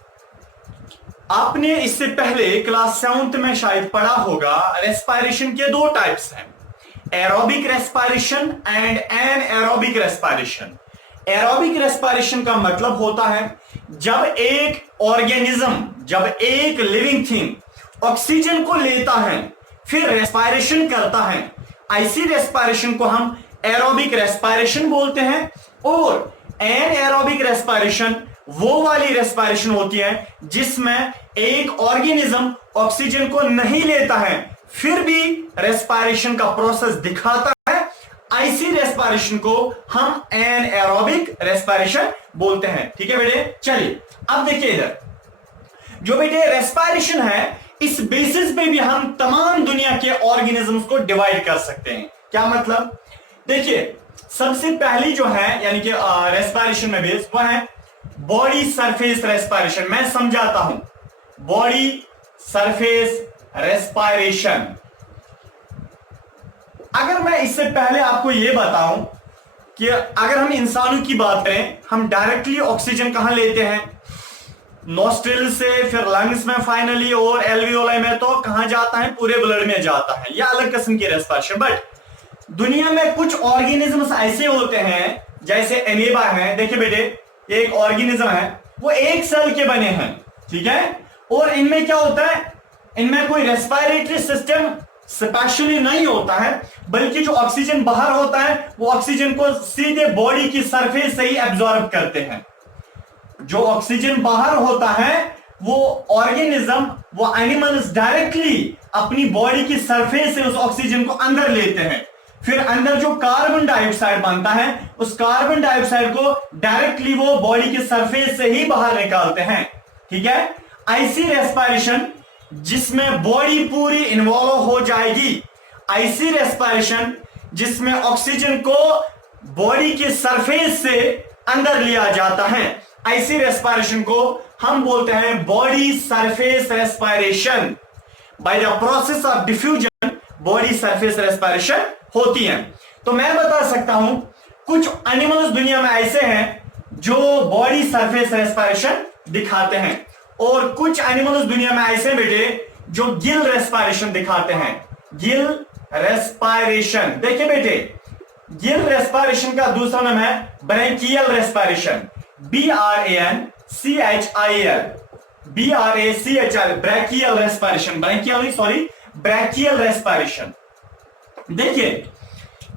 आपने इससे पहले क्लास 7th में शायद पढ़ा होगा, रेस्पायरेशन के दो टाइप्स हैं, aerobic respiration and anaerobic respiration. Aerobic respiration का मतलब होता है जब एक ऑर्गेनिज्म, जब एक लिविंग थिंग ऑक्सीजन को लेता है फिर रेस्पायरेशन करता है, ऐसी रेस्पायरेशन को हम एरोबिक रेस्पायरेशन बोलते हैं। और एनएरोबिक रेस्पायरेशन वो वाली रेस्पायरेशन होती है जिसमें एक ऑर्गेनिज्म ऑक्सीजन को नहीं लेता है फिर भी रेस्पायरेशन का प्रोसेस दिखाता है, ऐसी रेस्पिरेशन को हम एनाएरोबिक रेस्पिरेशन बोलते हैं। ठीक है बेटे, चलिए अब देखिए इधर जो बेटे रेस्पिरेशन है, इस बेसिस पे भी हम तमाम दुनिया के ऑर्गेनिजम्स को डिवाइड कर सकते हैं। क्या मतलब, देखिए सबसे पहली जो है यानी कि रेस्पिरेशन में बेस वो है बॉडी सरफेस रेस्पिरेशन। मैं समझाता हूं, बॉडी सरफेस रेस्पिरेशन। अगर मैं इससे पहले आपको यह बताऊं कि अगर हम इंसानों की बात करें, हम डायरेक्टली ऑक्सीजन कहां लेते हैं, नोस्ट्रिल से, फिर लंग्स में फाइनली, और एल्वियोलाई में तो कहां जाता है, पूरे ब्लड में जाता है। यह अलग किस्म की रेस्पिरेशन। बट दुनिया में कुछ ऑर्गेनिजम्स ऐसे होते हैं जैसे एमीबा है। देखिए बेटे एक ऑर्गेनिज्म है, वो एक सेल के बने हैं, ठीक है, और इनमें क्या होता है, इनमें कोई रेस्पिरेटरी सिस्टम स्पेशली नहीं होता है, बल्कि जो ऑक्सीजन बाहर होता है वो ऑक्सीजन को सीधे बॉडी की सरफेस से ही एब्जॉर्ब करते हैं। जो ऑक्सीजन बाहर होता है वो ऑर्गेनिज्म, वो एनिमल्स डायरेक्टली अपनी बॉडी की सरफेस से उस ऑक्सीजन को अंदर लेते हैं। फिर अंदर जो कार्बन डाइऑक्साइड बनता है, उस कार्बन डाइऑक्साइड को डायरेक्टली वो बॉडी की सरफेस से ही बाहर निकालते हैं। ठीक है, ऐसी रेस्पिरेशन जिसमें बॉडी पूरी इन्वॉल्व हो जाएगी, ऐसी रेस्पिरेशन जिसमें ऑक्सीजन को बॉडी की सरफेस से अंदर लिया जाता है, ऐसी रेस्पिरेशन को हम बोलते हैं body surface respiration. By the process of diffusion body surface respiration होती है। तो मैं बता सकता हूं कुछ एनिमल्स दुनिया में ऐसे हैं जो बॉडी सरफेस रेस्पिरेशन दिखाते हैं, और कुछ एनिमल्स दुनिया में ऐसे बेटे जो गिल रेस्पिरेशन दिखाते हैं। गिल रेस्पिरेशन, देखिए बेटे गिल रेस्पिरेशन का दूसरा नाम है branchial respiration, BRANCHIL, BRACHIL, branchial respiration, branchial sorry branchial respiration. देखिए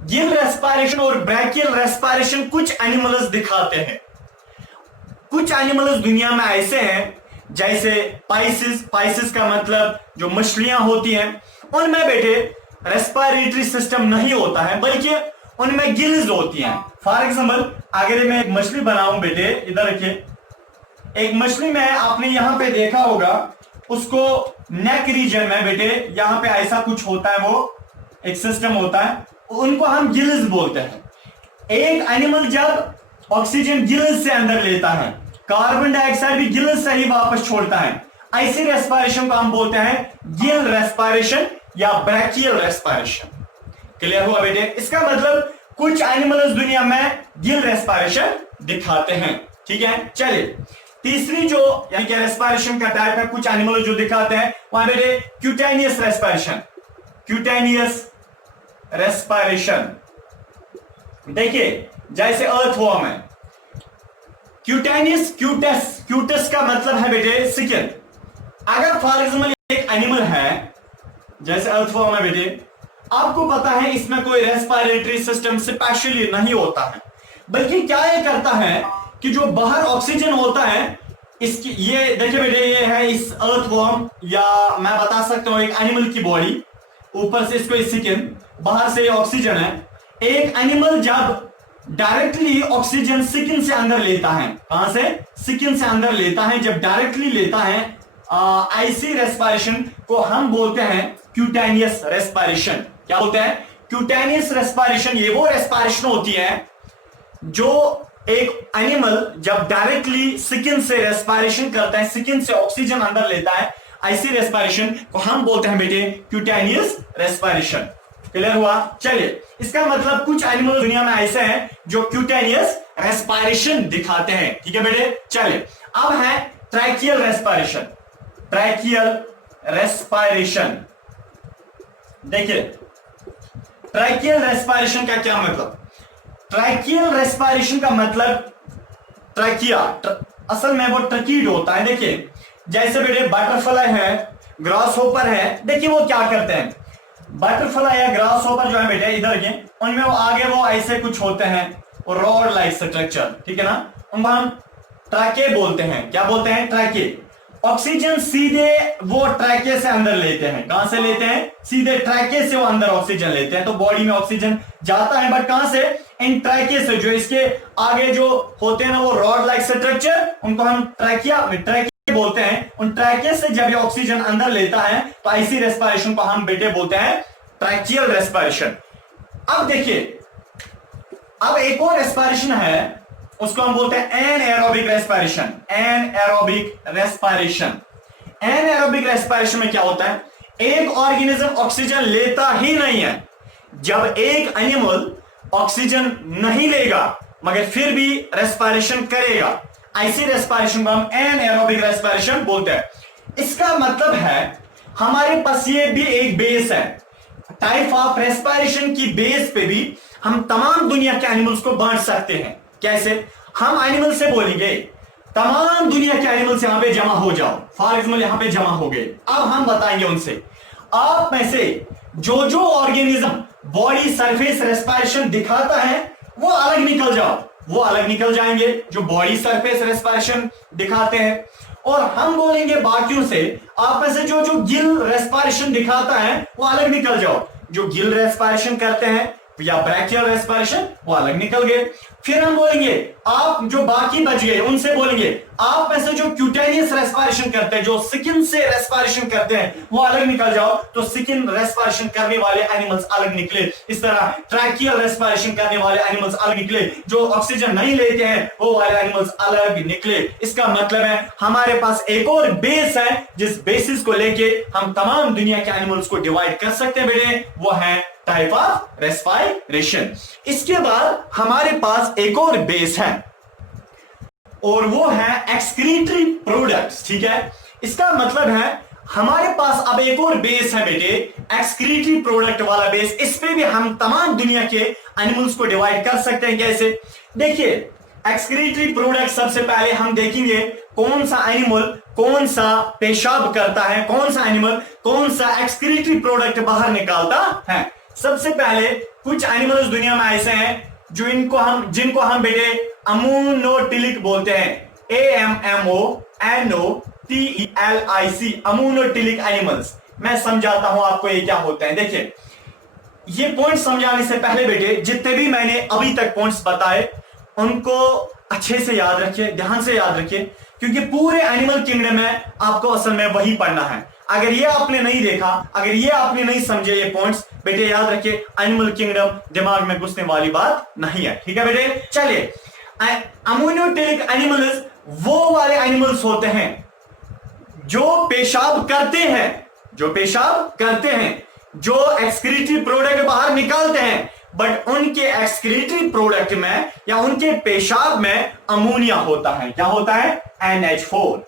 गिल रेस्पिरेशन और ब्रैंकियल रेस्पिरेशन कुछ एनिमल्स दिखाते हैं। कुछ एनिमल्स दुनिया में ऐसे हैं जैसे पाइसिस, पाइसिस का मतलब जो मछलियां होती हैं, उनमें बेटे रेस्पिरेटरी सिस्टम नहीं होता है, बल्कि उनमें गिल्स होती हैं। फॉर एग्जांपल अगर मैं एक मछली बनाऊं बेटे, इधर रखिए, एक मछली में आपने यहां पे देखा होगा, उसको नेक रीजन में बेटे यहां पे ऐसा कुछ होता है, वो एक सिस्टम होता है, उनको हम गिल्स बोलते हैं। एक एनिमल जब ऑक्सीजन गिल्स से अंदर लेता है, कार्बन डाइऑक्साइड भी गिल्स से ही वापस छोड़ता है, ऐसी रेस्पिरेशन को हम बोलते हैं गिल रेस्पिरेशन या ब्रैंकियल रेस्पिरेशन। क्लियर हुआ बेटे? इसका मतलब कुछ एनिमल्स दुनिया में गिल रेस्पिरेशन दिखाते हैं। ठीक है, चलिए तीसरी जो यानी कि रेस्पिरेशन का टाइप है, कुछ एनिमल जो दिखाते हैं वहां बेटे क्यूटेनियस रेस्पिरेशन, क्यूटेनियस रेस्पिरेशन। देखिए जैसे अर्थवॉर्म है, क्यूटेनियस, क्यूटस, क्यूटस का मतलब है बेटे स्किन। अगर फॉर एग्जाम्पल एक एनिमल है जैसे अर्थवॉर्म है बेटे, आपको पता है इसमें कोई रेस्पिरेटरी सिस्टम स्पेशली नहीं होता है, बल्कि क्या ये करता है कि जो बाहर ऑक्सीजन होता है, इसकी ये देखिए बेटे, ये है इस अर्थवॉर्म, या मैं बता सकता हूं एक एनिमल की बॉडी, ऊपर से इसको स्किन, बाहर से ऑक्सीजन है। एक एनिमल जब डायरेक्टली ऑक्सीजन स्किन से अंदर लेता है, कहां से, स्किन से अंदर लेता है, जब डायरेक्टली लेता है ऐसी रेस्पिरेशन को हम बोलते हैं क्यूटेनियस रेस्पिरेशन। क्या बोलते हैं? Cutaneous respiration. ये वो रेस्पिरेशन होती है जो एक एनिमल जब डायरेक्टली स्किन से रेस्पिरेशन करता है, स्किन से ऑक्सीजन अंदर लेता है, ऐसी रेस्पिरेशन को हम बोलते हैं बेटे क्यूटेनियस रेस्पिरेशन। क्लियर हुआ? चलिए, इसका मतलब कुछ एनिमल दुनिया में ऐसे हैं जो क्यूटेनियस रेस्पिरेशन दिखाते हैं। ठीक है बेटे, चलिए अब है ट्रैकियल रेस्पिरेशन। ट्रैकियल रेस्पिरेशन, देखिए ट्रैकियल रेस्पिरेशन का क्या मतलब? ट्रैकियल रेस्पिरेशन का मतलब ट्रैकिया, असल में वो ट्रकीड होता है। देखिए जैसे बेटे बटरफ्लाई है, ग्रास होपर है, देखिए वो क्या करते हैं, बटरफ्लाई या ग्रास होपर जो है बेटे इधर के, उनमें वो आगे वो ऐसे कुछ होते हैं, वो रॉड लाइक स्ट्रक्चर, ठीक है ना, उनको हम ट्रैके बोलते हैं। क्या बोलते हैं? ट्रैके। ऑक्सीजन सीधे वो ट्रैके से अंदर लेते हैं। कहां से लेते हैं? सीधे ट्रैके से वो अंदर ऑक्सीजन लेते हैं। तो बॉडी में ऑक्सीजन जाता है, बट कहां से? इन ट्रैके से। जो इसके आगे जो होते हैं ना वो रॉड लाइक स्ट्रक्चर, उनको हम ट्रैके बोलते हैं। उन ट्रैके से जब ये ऑक्सीजन अंदर लेता है तो ऐसी रेस्पिरेशन को हम बेटे बोलते हैं ट्रैकियल रेस्पिरेशन। अब देखिए, अब एक और रेस्पिरेशन है, उसको हम बोलते हैं anaerobic respiration. Anaerobic respiration, anaerobic respiration में क्या होता है? एक ऑर्गेनिज्म ऑक्सीजन लेता ही नहीं है। जब एक एनिमल ऑक्सीजन नहीं लेगा मगर फिर भी रेस्पिरेशन करेगा, ऐसी रेस्पिरेशन को हम एनएरोबिक रेस्पिरेशन बोलते हैं। इसका मतलब है हमारे पास ये भी एक बेस है। टाइप ऑफ रेस्पिरेशन की बेस पे भी हम तमाम दुनिया के एनिमल्स को बांट सकते हैं। कैसे? हम एनिमल से बोलेंगे तमाम दुनिया के एनिमल्स यहां पे जमा हो जाओ, फॉर एग्जाम्पल यहां पे जमा हो गए। अब हम बताएंगे उनसे, आप में से जो जो ऑर्गेनिज्म बॉडी सरफेस रेस्पिरेशन दिखाता है वो अलग निकल जाओ, वो अलग निकल जाएंगे जो बॉडी सरफेस रेस्पिरेशन दिखाते हैं। और हम बोलेंगे बाकियों से, आप में से जो जो गिल रेस्पिरेशन दिखाता है वो अलग निकल जाओ। जो गिल रेस्पिरेशन करते हैं या ब्रैकियल रेस्पिरेशन वो अलग निकल गए। फिर हम बोलेंगे आप जो बाकी बच गए उनसे बोलेंगे आप में से जो क्यूटेनियस रेस्पिरेशन करते हैं, जो स्किन से रेस्पिरेशन करते हैं वो अलग निकल जाओ। तो स्किन रेस्पिरेशन करने वाले एनिमल्स अलग निकले। इस तरह ट्रैकियल रेस्पिरेशन करने वाले एनिमल्स अलग निकले, जो ऑक्सीजन नहीं लेते हैं वो वाले एनिमल्स अलग निकले। इसका मतलब है हमारे पास एक और बेस है जिस बेसिस को लेके हम तमाम दुनिया के एनिमल्स को डिवाइड कर सकते हैं बेटे, वो है टाइप ऑफ रेस्पिरेशन। इसके बाद हमारे पास एक और बेस है और वो है एक्सक्रीटरी प्रोडक्ट्स। ठीक है, इसका मतलब है हमारे पास अब एक और बेस है बेटे, एक्सक्रीटरी प्रोडक्ट वाला बेस। इस पे भी हम तमाम दुनिया के एनिमल्स को डिवाइड कर सकते हैं। कैसे? देखिए, एक्सक्रीटरी प्रोडक्ट सबसे पहले हम देखेंगे कौन सा एनिमल कौन सा पेशाब करता है, कौन सा एनिमल कौन सा एक्सक्रीटरी प्रोडक्ट बाहर निकालता है। सबसे पहले कुछ एनिमल्स दुनिया में ऐसे हैं जिनको हम बेटे अमोनोटिलिक बोलते हैं। AMMONOTELIC, ammonotelic animals. मैं समझाता हूं आपको ये क्या होता है। देखिए, ये पॉइंट समझाने से पहले बेटे जितने भी मैंने अभी तक पॉइंट्स बताए उनको अच्छे से याद रखिए, ध्यान से याद रखिए, क्योंकि पूरे एनिमल किंगडम में आपको असल में वही पढ़ना है। अगर ये आपने नहीं देखा, अगर ये आपने नहीं समझे ये पॉइंट्स, बेटे याद रखिए एनिमल किंगडम दिमाग में घुसने वाली बात नहीं है। ठीक है बेटे, चलिए। अमोनोटिलिक एनिमल्स वो वाले एनिमल्स होते हैं जो पेशाब करते हैं, जो एक्सक्रीटरी प्रोडक्ट बाहर निकालते हैं, बट उनके एक्सक्रीटरी प्रोडक्ट में या उनके पेशाब में अमोनिया होता है। क्या होता है? NH4।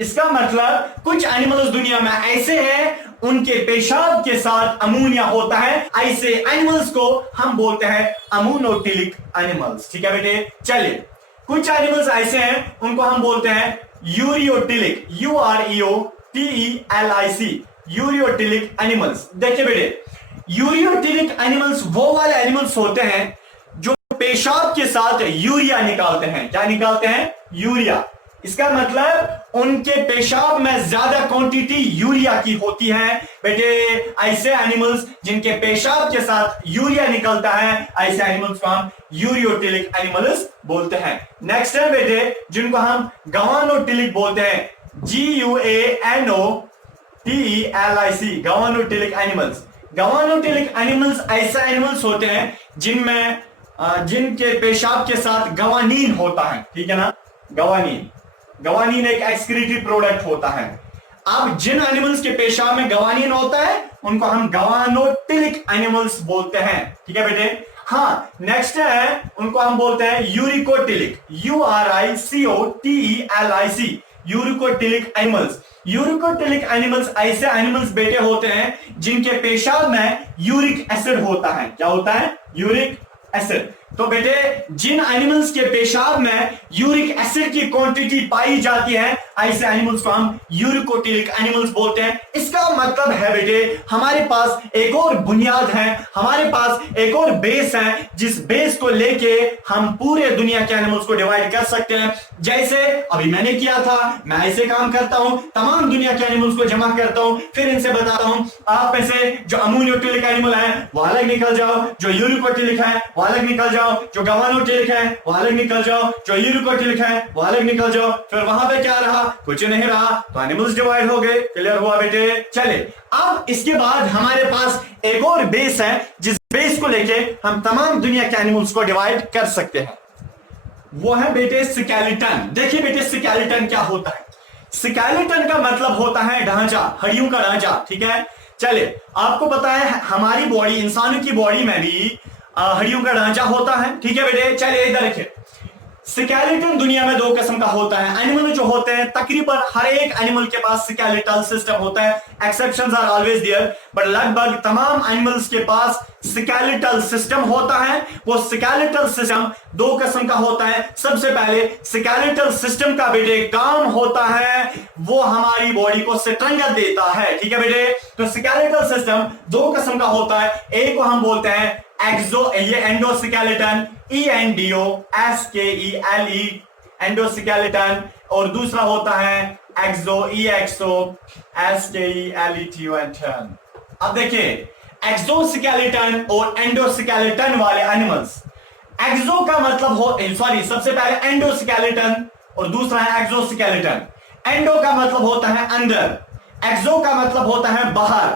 इसका मतलब कुछ एनिमल्स दुनिया में ऐसे हैं उनके पेशाब के साथ अमोनिया होता है। ऐसे एनिमल्स को हम बोलते हैं अमोनोटिलिक एनिमल्स। ठीक है बेटे, चलिए। कुछ एनिमल्स ऐसे हैं उनको हम बोलते हैं यूरियोटिलिक, UREOTELIC, यूरियोटिलिक एनिमल्स। देखिए बेटे, यूरियोटिलिक एनिमल्स वो वाले एनिमल्स होते हैं जो पेशाब के साथ यूरिया निकालते हैं। क्या निकालते हैं? यूरिया। इसका मतलब उनके पेशाब में ज्यादा क्वांटिटी यूरिया की होती है। बेटे, ऐसे एनिमल्स जिनके पेशाब के साथ यूरिया निकलता है, ऐसे एनिमल्स को हम यूरियोटिलिक एनिमल्स बोलते हैं। नेक्स्ट है बेटे जिनको हम गवानोटिलिक बोलते हैं, GUANOTELIC, गवानोटिलिक एनिमल्स। गवानोटिलिक एनिमल्स ऐसे एनिमल्स होते हैं जिनके पेशाब के साथ गवानीन होता है। ठीक है ना, गवानीन एक एक्सक्रीटरी प्रोडक्ट होता है। अब जिन एनिमल्स के पेशाब में गवानीन होता है उनको हम गवानोटिलिक एनिमल्स बोलते हैं। ठीक है बेटे, हाँ। नेक्स्ट है उनको हम बोलते हैं यूरिकोटिलिक, URICOTELIC, यूरिकोटिलिक एनिमल्स। यूरिकोटिलिक एनिमल्स ऐसे एनिमल्स बेटे होते हैं जिनके पेशाब में यूरिक एसिड होता है। क्या होता है? Uric acid. तो बेटे जिन एनिमल्स के पेशाब में यूरिक एसिड की क्वांटिटी पाई जाती है, ऐसे एनिमल्स को हम यूरिकोटिलिक एनिमल्स बोलते हैं। इसका मतलब है बेटे हमारे पास एक और बुनियाद है, हमारे पास एक और बेस है, जिस बेस को लेके हम पूरे दुनिया के एनिमल्स को डिवाइड कर सकते हैं। जैसे अभी मैंने किया था, मैं ऐसे काम करता हूं, तमाम दुनिया के एनिमल्स को जमा करता हूं, फिर इनसे बताता हूं आप में से जो अमोनियोटिलिक एनिमल है वो अलग निकल जाओ, जो यूरिकोटिलिक है वो अलग निकल जाओ, जो गवानोटिलिक है वो अलग निकल जाओ, जो यूरिकोटिलिक है वो अलग निकल जाओ। फिर वहां पे क्या रहा? कुछ नहीं रहा, तो एनिमल्स डिवाइड हो गए। क्लियर हुआ बेटे? चले अब इसके बाद हमारे पास एक और बेस है, जिस बेस को लेके हम तमाम दुनिया के एनिमल्स को डिवाइड कर सकते हैं। वो है बेटे स्केलेटन। देखिए बेटे स्केलेटन क्या होता है? स्केलेटन का मतलब होता है ढांचा, हड्डियों का ढांचा। ठीक है, चले आपको पता है हमारी बॉडी, इंसानों की बॉडी में भी हड्डियों का ढांचा होता है। ठीक है बेटे, चलिए इधर देखिए। स्केलेटन दुनिया में दो किस्म का होता है। एनिमल जो होते हैं तकरीबन हर एक एनिमल के पास स्केलेटल सिस्टम होता है, exceptions are always there, but लगभग तमाम एनिमल्स के पास स्केलेटल सिस्टम होता है। वो स्केलेटल सिस्टम दो किस्म का होता है। सबसे पहले स्केलेटल सिस्टम का बेटे काम होता है वो हमारी बॉडी को स्ट्रेंथ देता है। ठीक है बेटे, तो स्केलेटल सिस्टम दो किस्म का होता है। एक को हम बोलते हैं ये एंडोस्केलेटन, ENDOSKELE एंडोस्केलेटन, और दूसरा होता है EXOSKELETON। अब देखिए एक्सोस्केलेटन और एंडोस्केलेटन वाले एनिमल्स, एक्सो का मतलब सबसे पहले एंडोस्केलेटन और दूसरा है एक्सोस्केलेटन। एंडो का मतलब होता है अंदर, एक्सो का मतलब होता है बाहर।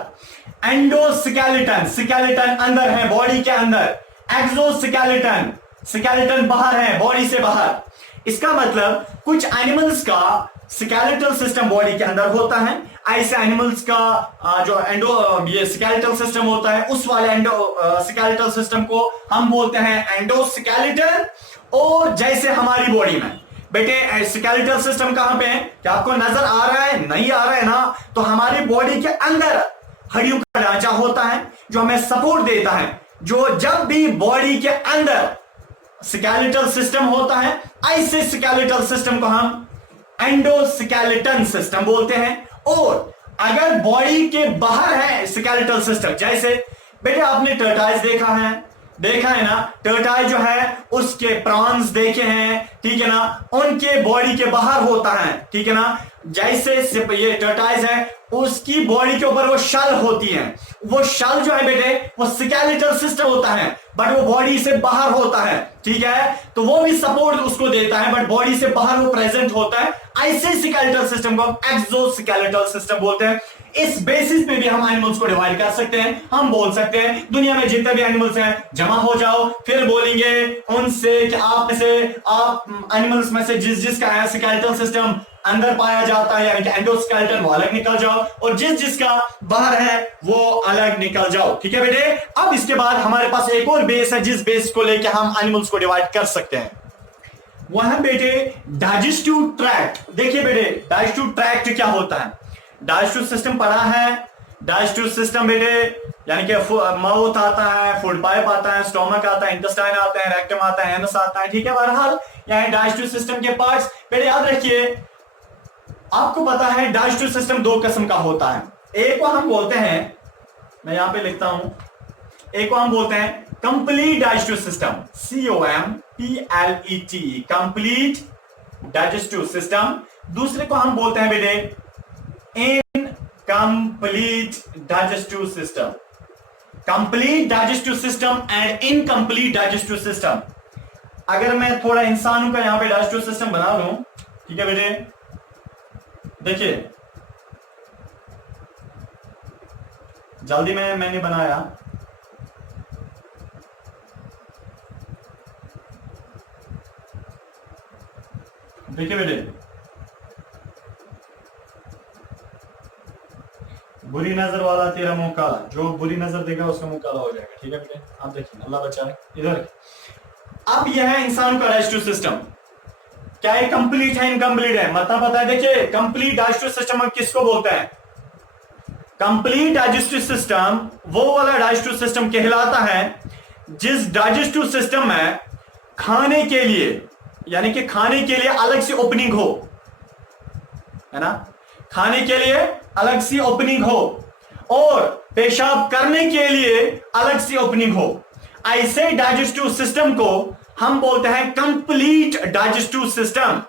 एंडोस्केलेटन, स्केलेटन अंदर है बॉडी के अंदर, एक्सोस्केलेटन स्केलेटन बाहर है बॉडी से बाहर। इसका मतलब कुछ एनिमल्स का स्केलेटल सिस्टम बॉडी के अंदर होता है, ऐसे एनिमल्स का जो ये स्केलेटल सिस्टम होता है उस वाले स्केलेटल सिस्टम को हम बोलते हैं एंडोस्केलेटन। और जैसे हमारी बॉडी में बेटे स्केलेटल सिस्टम कहां पे है? क्या आपको नजर आ रहा है? नहीं आ रहा है ना? तो हमारी बॉडी के अंदर हड्डियों का ढांचा होता है जो हमें सपोर्ट देता है। जो जब भी बॉडी के अंदर स्केलेटल सिस्टम होता है, ऐसे स्केलेटल सिस्टम को हम एंडोस्केलेटन सिस्टम बोलते हैं। और अगर बॉडी के बाहर है स्केलेटल सिस्टम, जैसे बेटे आपने टर्टाइज देखा है ना, टर्टाइज जो है उसके प्रॉन्स देखे हैं, ठीक है ना, उनके बॉडी के बाहर होता है। ठीक है ना, जैसे ये टर्टाइज है उसकी बॉडी के ऊपर वो शल होती है, वो शल जो है बेटे वो स्केलेटल सिस्टम होता है बट वो बॉडी से बाहर होता है। ठीक है, तो वो भी सपोर्ट उसको देता है बट बॉडी से बाहर वो प्रेजेंट होता है। ऐसे स्केलेटल सिस्टम को हम एक्सोस्केलेटल सिस्टम बोलते हैं। इस बेसिस पे भी हम एनिमल्स को डिवाइड कर सकते हैं। हम बोल सकते हैं दुनिया में जितने भी एनिमल्स हैं जमा हो जाओ, फिर बोलेंगे उनसे कि आप एनिमल्स में से जिसका स्केलेटल सिस्टम अंदर पाया जाता है यानी कि एंडोस्केलेटन, वो अलग निकल जाओ, और जिसका बाहर है वो अलग निकल जाओ। ठीक है बेटे, अब इसके बाद हमारे पास एक और बेस है जिस बेस को लेकर हम एनिमल्स को डिवाइड कर सकते हैं। वो है बेटे डाइजेस्टिव ट्रैक्ट। देखिए बेटे डाइजेस्टिव ट्रैक्ट क्या होता है? डाइजेस्टिव सिस्टम पढ़ा है। डाइजेस्टिव सिस्टम बेटे यानी कि माउथ आता है, फूड पाइप आता है, स्टोमक आता है, इंटेस्टाइन आता है, रेक्टम आता है, एनस आता है। ठीक है, बहरहाल यहाँ डाइजेस्टिव सिस्टम के पार्ट्स बेटे याद रखिए। आपको पता है डाइजेस्टिव सिस्टम दो किस्म का होता है। एक को हम बोलते हैं, मैं यहां पे लिखता हूं, एक को हम बोलते हैं complete digestive system, COMPLET, complete digestive system. दूसरे को हम बोलते हैं बेटे incomplete digestive system. Complete digestive system and incomplete digestive system. अगर मैं थोड़ा इंसानों का यहां पे डाइजेस्टिव सिस्टम बना लूं, ठीक है बेटे, देखिए जल्दी में मैंने बनाया, देखिए बेटे बुरी नजर वाला तेरा मुंह काला, जो बुरी नजर देगा उसका मुंह काला हो जाएगा। ठीक है बेटे, आप देखिए, अल्लाह बचाए। इधर अब यह है इंसान का डाइजेस्टिव सिस्टम। क्या ये कंप्लीट है इनकम्प्लीट है? मतलब पता है, देखिए कंप्लीट डाइजेस्टिव सिस्टम हम किसको बोलते हैं? कंप्लीट डाइजेस्टिव सिस्टम वो वाला डाइजेस्टिव सिस्टम कहलाता है जिस डाइजेस्टिव सिस्टम में खाने के लिए, यानी कि खाने के लिए अलग से ओपनिंग हो, है ना, खाने के लिए अलग सी ओपनिंग हो और पेशाब करने के लिए अलग सी ओपनिंग हो, ऐसे डाइजेस्टिव सिस्टम को हम बोलते हैं कंप्लीट डाइजेस्टिव सिस्टम।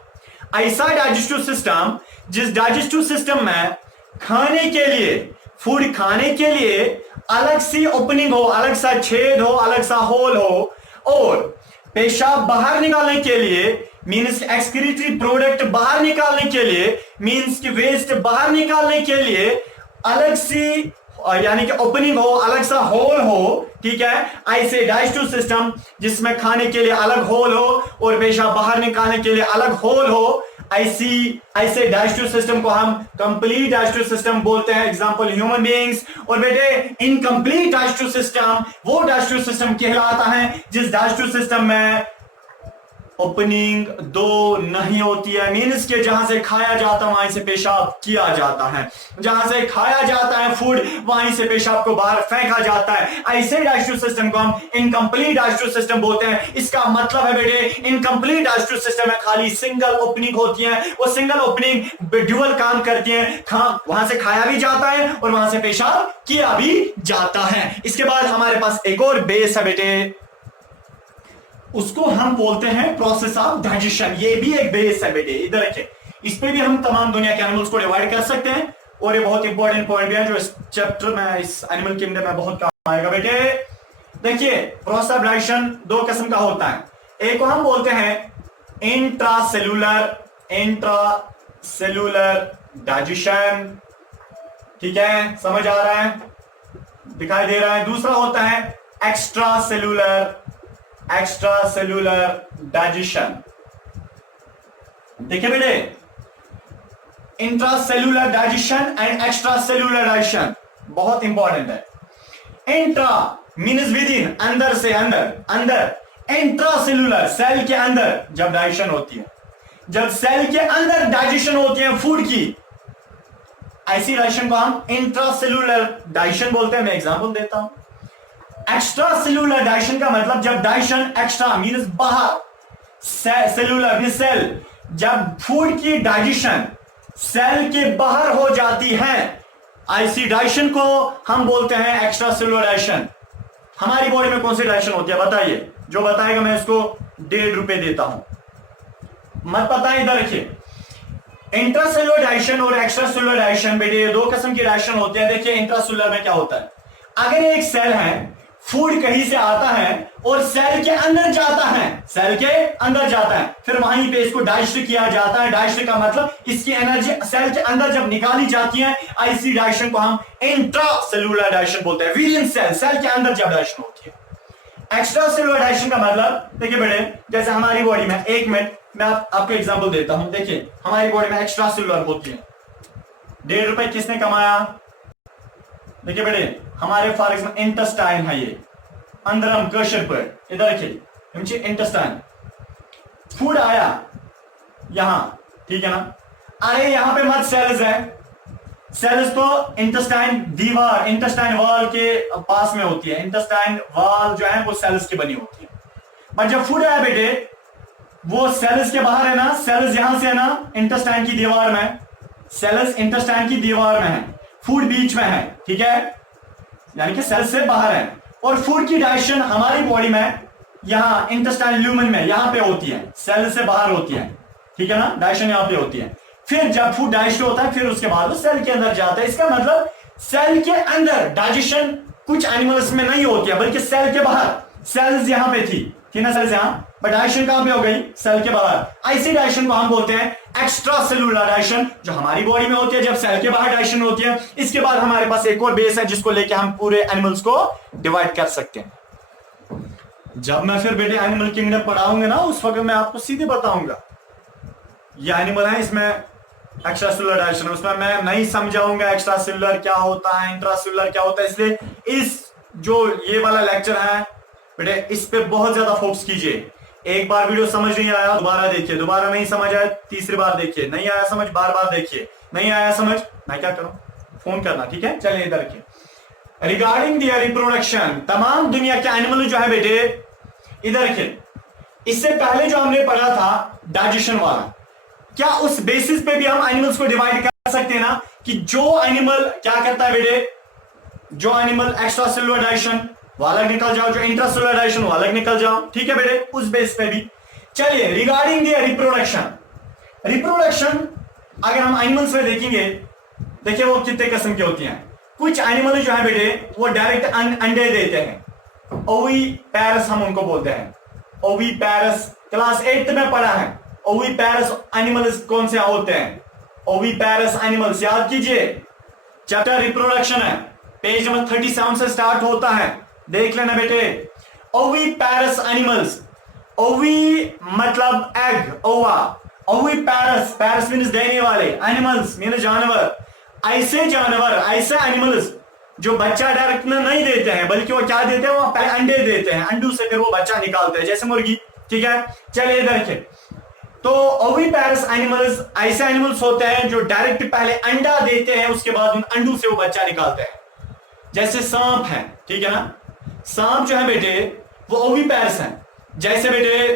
ऐसा डाइजेस्टिव सिस्टम जिस डाइजेस्टिव सिस्टम में खाने के लिए, फूड खाने के लिए अलग सी ओपनिंग हो, अलग सा छेद हो, अलग सा होल हो, और पेशाब बाहर निकालने के लिए मीन्स एक्सक्रीटरी प्रोडक्ट बाहर निकालने के लिए, मीन्स की वेस्ट बाहर निकालने के लिए अलग सी यानी कि ओपनिंग हो, अलग सा होल हो, ठीक है। ऐसे डाइजेस्टिव सिस्टम जिसमें खाने के लिए अलग होल हो और पेशाब बाहर निकालने के लिए अलग होल हो, ऐसे डाइजेस्टिव सिस्टम को हम कंप्लीट डाइजेस्टिव सिस्टम बोलते हैं। Example human beings. और बेटे इनकम्प्लीट डाइजेस्टिव सिस्टम वो डाइजेस्टिव सिस्टम कहलाता है जिस डाइजेस्टिव सिस्टम में ओपनिंग दो नहीं होती है, मीन्स के जहां से खाया जाता है वहीं से पेशाब किया जाता है, जहां से खाया जाता है फूड वहीं से पेशाब को बाहर फेंका जाता है। ऐसे डाइजेस्टिव सिस्टम को हम इनकम्प्लीट डाइजेस्टिव सिस्टम बोलते हैं। इसका मतलब है बेटे इनकम्प्लीट डाइजेस्टिव सिस्टम में खाली सिंगल ओपनिंग होती है, वो सिंगल ओपनिंग ड्यूअल काम करती है, वहां से खाया भी जाता है और वहां से पेशाब किया भी जाता है। इसके बाद हमारे पास एक और बेस है बेटे, उसको हम बोलते हैं प्रोसेस ऑफ डाइजेशन। ये भी एक बेस है बेटे, इधर रखिए। इस पे भी हम तमाम दुनिया के एनिमल्स को डिवाइड कर सकते हैं और ये बहुत इंपॉर्टेंट पॉइंट भी है जो इस चैप्टर में, इस एनिमल किंगडम में बहुत काम आएगा बेटे। देखिए प्रोसेस ऑफ डाइजेशन दो किस्म का होता है। एक को हम बोलते हैं इंट्रासेलुलर डाइजेशन, ठीक है, समझ आ रहा है, दिखाई दे रहा है। दूसरा होता है एक्स्ट्रासेलुलर डाइजेशन। देखिए बेटे intracellular digestion and extracellular digestion बहुत इंपॉर्टेंट है। इंट्रा मीन्स विद इन, अंदर से अंदर। इंट्रासेलुलर सेल के अंदर जब डाइजेशन होती है, जब सेल के अंदर डाइजेशन होती है फूड की, ऐसी डाइजेशन को हम इंट्रासेलुलर डाइजेशन बोलते हैं। मैं एग्जांपल देता हूं। एक्स्ट्रा सेलुलर डाइजेशन का मतलब जब डाइजेशन एक्स्ट्रा मीन्स बाहर, सेलुलर भी सेल, जब फूड की डाइजेशन सेल के बाहर हो जाती है, ऐसी डाइजेशन को हम बोलते हैं एक्स्ट्रा सेलुलर डाइजेशन। हमारी बॉडी में कौन सी डाइजेशन होती है बताइए, जो बताएगा मैं इसको 1.5 रुपए देता हूं। मत बताएं, इधर रखिए। इंट्रासेलुलर डाइजेशन और एक्स्ट्रा सेलुलर डाइजेशन बेटे ये दो किस्म की डाइजेशन होती है। देखिए इंट्रासेलुलर में क्या होता है, अगर एक सेल है, फूड कहीं से आता है और सेल के अंदर जाता है, फिर वहीं पे इसको डाइजेस्ट किया जाता है। डाइजेस्ट का मतलब इसकी एनर्जी सेल के अंदर जब निकाली जाती है, ऐसी डाइजेशन को हम इंट्रासेलुलर डाइजेशन बोलते हैं। विद इन सेल के अंदर जब डाइजेशन होती है। एक्स्ट्रा सेलुलर डाइजेशन का मतलब देखिए बेटे, जैसे हमारी बॉडी में, एक मिनट मैं आपको एग्जांपल देता हूं। देखिए हमारी बॉडी में एक्स्ट्रा सेलुलर होती है। 1.5 रुपए किसने कमाया? देखिए बेटे हमारे फॉर एग्जाम्पल इंटेस्टाइन है, ये अंदरम कशर पर, इधर रखिए इंटेस्टाइन। फूड आया यहां, ठीक है ना, अरे यहां पे मत सेल्स है, सेल्स तो इंटेस्टाइन दीवार, इंटेस्टाइन वॉल के पास में होती है। इंटेस्टाइन वॉल जो है वो सेल्स की बनी होती है। बट जब फूड आया बेटे, वो सेल्स के बाहर है ना, सेल्स यहां से है ना इंटेस्टाइन की दीवार में, सेल्स इंटेस्टाइन की दीवार में है, फूड बीच में है, ठीक है, यानी कि सेल से बाहर है। और फूड की डाइजेशन हमारी बॉडी में यहां इंटेस्टाइन ल्यूमन में यहां पे होती है, सेल से बाहर होती है, ठीक है ना, डाइजेशन यहां पे होती है। फिर जब फूड डाइजेस्ट होता है, फिर उसके बाद वो सेल के अंदर जाता है। इसका मतलब सेल के अंदर डाइजेशन कुछ एनिमल्स में नहीं होती है, बल्कि सेल के बाहर। सेल्स यहां पे थी ना, सेल्स यहां, बट डाइजेशन कहां पे हो गई? सेल के बाहर। ऐसी डाइजेशन को हम बोलते हैं एक्स्ट्रा सेलुलर डाइजेशन, जो हमारी बॉडी में होती है जब सेल के बाहर डाइजेशन होती है। इसके बाद हमारे पास एक और बेस है जिसको लेके हम पूरे एनिमल्स को डिवाइड कर सकते हैं। जब मैं फिर बेटे एनिमल किंगडम पढ़ाऊंगा ना, उस वक्त मैं आपको सीधे बताऊंगा ये एनिमल है, इसमें एक्स्ट्रा सेलुलर डाइजेशन, उसमें मैं नहीं समझाऊंगा एक्स्ट्रा सेलुलर क्या होता है, इंट्रा सेलुलर क्या होता है। इसलिए इस जो ये वाला लेक्चर है बेटे, इस पे बहुत ज्यादा फोकस कीजिए। एक बार वीडियो समझ नहीं आया दोबारा देखिए, दोबारा नहीं समझ आया तीसरी बार देखिए, नहीं आया समझ बार बार देखिए, नहीं आया समझ मैं क्या करूं, फोन करना, ठीक है। चलिए इधर रखिए। रिगार्डिंग दियर रिप्रोडक्शन, तमाम दुनिया के एनिमल जो है बेटे, इधर रखिए, इससे पहले जो हमने पढ़ा था डाइजेशन वाला, क्या उस बेसिस पे भी हम एनिमल्स को डिवाइड कर सकते हैं ना, कि जो एनिमल क्या करता है बेटे, जो एनिमल एक्स्ट्रा सेलुलर डाइजेशन वो अलग निकल जाओ, जो इंट्रा सेलुलर डाइजेशन वो अलग निकल जाओ, ठीक है बेटे, उस बेस पे भी। चलिए रिगार्डिंग द रिप्रोडक्शन, रिप्रोडक्शन अगर हम एनिमल्स में देखेंगे, देखिए वो कितने किस्म की होती हैं। कुछ एनिमल जो है बेटे वो डायरेक्ट अंडे देते हैं, ओवी पैरस हम उनको बोलते हैं, ओवी पैरस, क्लास 8 में पढ़ा है। ओवी पैरस एनिमल्स कौन से होते हैं, ओवी पैरस एनिमल्स याद कीजिए, चैप्टर रिप्रोडक्शन है, पेज नंबर 37 से स्टार्ट होता है, देख लेना बेटे। ओवी पैरस एनिमल्स, ओवी मतलब एग, ओवा, ओवी पैरस, पैरस मीन्स देने वाले, एनिमल्स मीन्स जानवर, ऐसे जानवर, ऐसे एनिमल्स जो बच्चा डायरेक्ट में नहीं देते हैं, बल्कि वो क्या देते हैं, वो अंडे देते हैं, अंडों से फिर वो बच्चा निकालते हैं, जैसे मुर्गी, ठीक है। चलिए इधर के, तो ओविपेरस एनिमल्स ऐसे एनिमल्स होते हैं जो डायरेक्ट पहले अंडा देते हैं, उसके बाद उन अंडों से वो बच्चा निकालते हैं, जैसे सांप है, ठीक है ना। सांप जो है बेटे वो ओविपेरस है। जैसे बेटे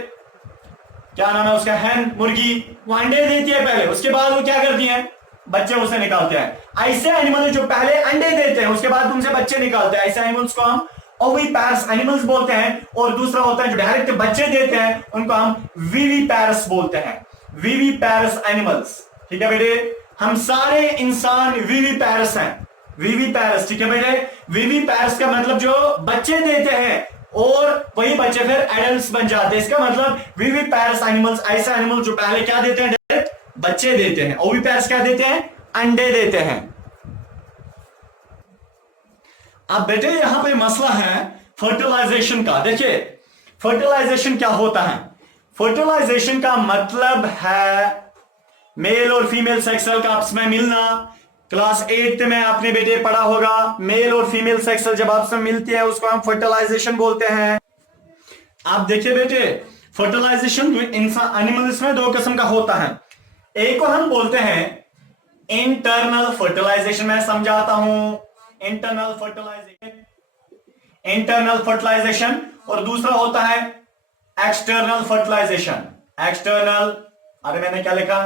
क्या नाम है उसका, हैन, मुर्गी, वो अंडे देती है पहले, उसके बाद वो क्या करती है, बच्चे उसे निकालते हैं। ऐसे एनिमल जो पहले अंडे देते हैं उसके बाद उनसे बच्चे निकालते हैं, ऐसे एनिमल्स को हम ओविपेरस एनिमल्स बोलते हैं। और दूसरा होता है जो डायरेक्ट बच्चे देते हैं, उनको हम विविपेरस बोलते हैं, विविपेरस एनिमल्स, ठीक है बेटे। हम सारे इंसान विविपेरस हैं, विविपेरस, ठीक है बेटे। विविपेरस का मतलब जो बच्चे देते हैं और वही बच्चे फिर एडल्ट्स बन जाते हैं, इसका मतलब विविपेरस एनिमल्स ऐसे एनिमल जो पहले क्या देते हैं, डायरेक्ट बच्चे देते हैं। ओविपेरस क्या देते हैं, अंडे देते हैं। अब बेटे यहां पे मसला है फर्टिलाइजेशन का। देखिए फर्टिलाइजेशन क्या होता है, फर्टिलाइजेशन का मतलब है मेल और फीमेल सेक्स सेल का आपस में मिलना। क्लास 8 में आपने बेटे पढ़ा होगा, मेल और फीमेल सेक्स सेल जब आपस में मिलती है उसको हम फर्टिलाइजेशन बोलते हैं। आप देखिए बेटे फर्टिलाइजेशन इंसान एनिमल्स में दो किस्म का होता है, एक को हम बोलते हैं इंटरनल फर्टिलाइजेशन, मैं समझाता हूं, इंटरनल फर्टिलाइजेशन, इंटरनल फर्टिलाइजेशन, और दूसरा होता है एक्सटर्नल फर्टिलाइजेशन, एक्सटर्नल, अरे मैंने क्या लिखा,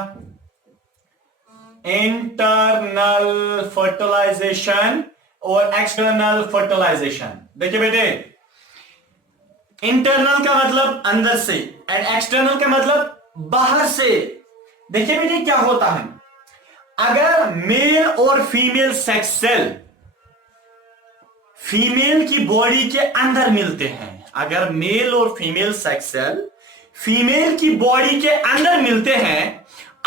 इंटरनल फर्टिलाइजेशन और एक्सटर्नल फर्टिलाइजेशन। देखिए बेटे इंटरनल का मतलब अंदर से एंड एक्सटर्नल का मतलब बाहर से। देखिए बेटे क्या होता है, अगर मेल और फीमेल सेक्स सेल फीमेल की बॉडी के अंदर मिलते हैं, अगर मेल और फीमेल सेक्स सेल फीमेल की बॉडी के अंदर मिलते हैं,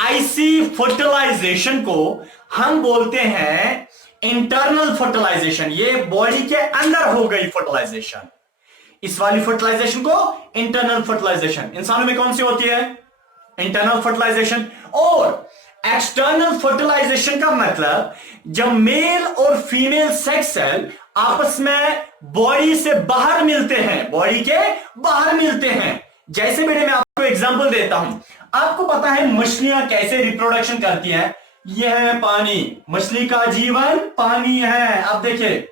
ऐसी फर्टिलाइजेशन को हम बोलते हैं इंटरनल फर्टिलाइजेशन। ये बॉडी के अंदर हो गई फर्टिलाइजेशन, इस वाली फर्टिलाइजेशन को इंटरनल फर्टिलाइजेशन। इंसानों में कौन सी होती है, इंटरनल फर्टिलाइजेशन। और एक्सटर्नल फर्टिलाइजेशन का मतलब जब मेल और फीमेल सेक्स सेल आपस में बॉडी से बाहर मिलते हैं, बॉडी के बाहर मिलते हैं। जैसे बेटे मैं आपको एग्जांपल देता हूं, आपको पता है मछलियां कैसे रिप्रोडक्शन करती हैं, यह है पानी, मछली का जीवन पानी है। अब देखिए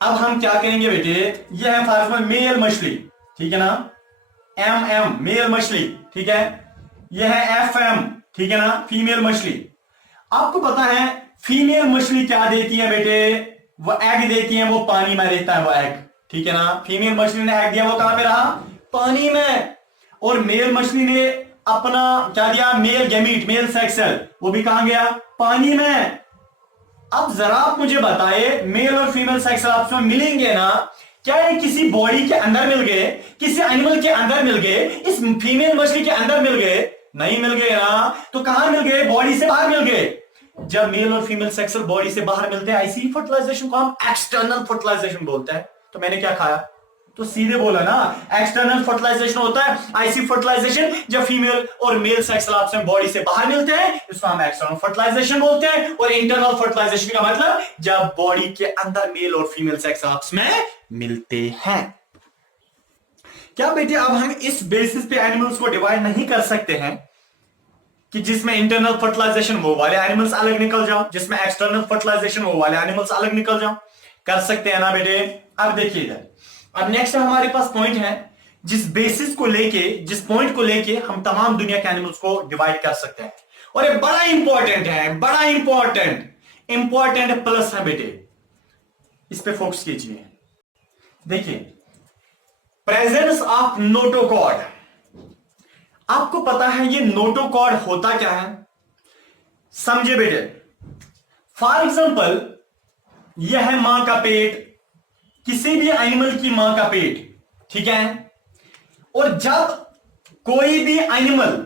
अब हम क्या करेंगे बेटे, यह है फॉर एग्जांपल मेल मछली, ठीक है ना, एम मेल मछली, ठीक है, यह है FM, ठीक है ना, फीमेल मछली। आपको पता है फीमेल मछली क्या देती है बेटे, वो एग देती है, वो पानी में रहता है वो एग, ठीक है ना। फीमेल मछली ने एग दिया, वो कहां पे रहा, पानी में। और मेल मछली ने अपना क्या दिया, male gamete, male sex cell, वो भी कहां गया, पानी में। अब जरा आप मुझे बताइए, मेल और फीमेल सेक्स सेल आपस में मिलेंगे ना, क्या ये किसी बॉडी के अंदर मिल गए, किसी एनिमल के अंदर मिल गए, इस फीमेल मछली के अंदर मिल गए, नहीं मिल गए ना, तो कहां मिल गए, बॉडी से बाहर मिल गए। जब मेल और फीमेल सेक्स सेल बॉडी से बाहर मिलते हैं, ऐसी फर्टिलाइजेशन को हम एक्सटर्नल फर्टिलाइजेशन बोलते हैं। तो मैंने क्या खाया, तो सीधे बोला ना, एक्सटर्नल फर्टिलाइजेशन होता है ऐसी फर्टिलाइजेशन जब फीमेल और मेल सेक्स आपस में बॉडी से बाहर मिलते हैं, इसको हम एक्सटर्नल फर्टिलाइजेशन बोलते हैं। और इंटरनल फर्टिलाइजेशन का मतलब जब बॉडी के अंदर मेल और फीमेल सेक्स आपस में मिलते हैं। क्या बेटे अब हम इस बेसिस पे एनिमल्स को डिवाइड नहीं कर सकते हैं कि जिसमें इंटरनल फर्टिलाइजेशन वो वाले एनिमल्स अलग निकल जाओ, जिसमें एक्सटर्नल फर्टिलाइजेशन वो वाले एनिमल्स अलग निकल जाओ, कर सकते हैं ना बेटे। अब देखिए इधर अब नेक्स्ट हमारे पास पॉइंट है, जिस बेसिस को लेके, जिस पॉइंट को लेके हम तमाम दुनिया के एनिमल्स को डिवाइड कर सकते हैं। और ये बड़ा इंपॉर्टेंट है, बड़ा इंपॉर्टेंट प्लस है बेटे, इस पे फोकस कीजिए। देखिए, प्रेजेंस ऑफ नोटोकॉर्ड। आपको पता है ये नोटोकॉर्ड होता क्या है? समझे बेटे। फॉर एग्जांपल, यह है मां का पेट, किसी भी एनिमल की मां का पेट, ठीक है। और जब कोई भी एनिमल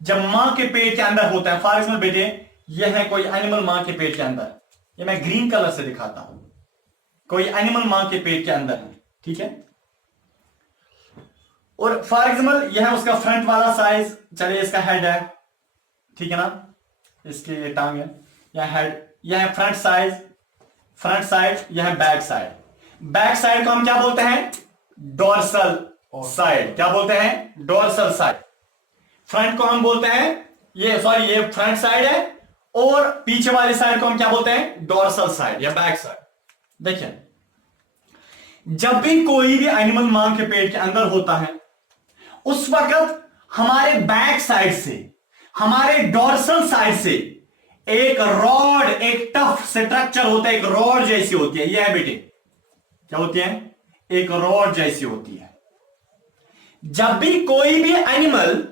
जब मां के पेट के अंदर होता है, फॉर एग्जांपल बेटे, यह है कोई एनिमल मां के पेट के अंदर, ये मैं ग्रीन कलर से दिखाता हूं, कोई एनिमल मां के पेट के अंदर है, ठीक है। और फॉर एग्जांपल यह है उसका फ्रंट वाला साइज, चलिए इसका हेड है, ठीक है ना, इसकी ये टांग है, यह हेड, यह है फ्रंट साइड, यह है बैक साइड। बैक साइड को हम क्या बोलते हैं? Dorsal side. क्या बोलते हैं? Dorsal side. फ्रंट को हम बोलते हैं, ये फ्रंट साइड है, और पीछे वाली साइड को हम क्या बोलते हैं? डोर्सल साइड या बैक साइड। देखिए, जब भी कोई भी एनिमल मां के पेट के अंदर होता है, उस वक्त हमारे बैक साइड से, हमारे डोर्सल साइड से एक रॉड, एक टफ स्ट्रक्चर होता है, एक रॉड जैसी होती है। यह है बेटे, क्या होती है? एक रॉड जैसी होती है। जब भी कोई भी एनिमल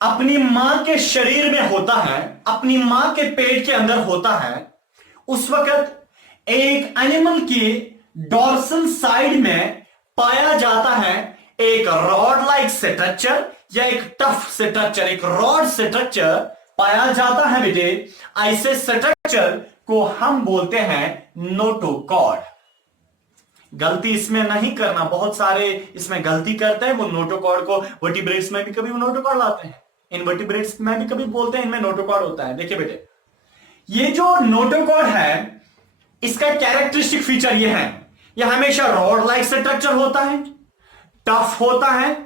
अपनी मां के शरीर में होता है, अपनी मां के पेट के अंदर होता है, उस वक्त एक एनिमल की डोर्सल साइड में पाया जाता है एक रॉड लाइक स्ट्रक्चर या एक टफ स्ट्रक्चर, एक रॉड स्ट्रक्चर पाया जाता है बेटे। ऐसे स्ट्रक्चर को हम बोलते हैं नोटोकॉर्ड। गलती इसमें नहीं करना, बहुत सारे इसमें गलती करते हैं, वो नोटोकॉर्ड को वर्टिब्रेट्स में भी कभी वो नोटोकॉर्ड लाते हैं, इनवर्टिब्रेट्स में भी कभी बोलते हैं इनमें नोटोकॉर्ड होता है। देखिए बेटे, ये जो नोटोकॉर्ड है, इसका कैरेक्टरिस्टिक फीचर ये है, यह हमेशा रॉड लाइक स्ट्रक्चर होता है, टफ होता है,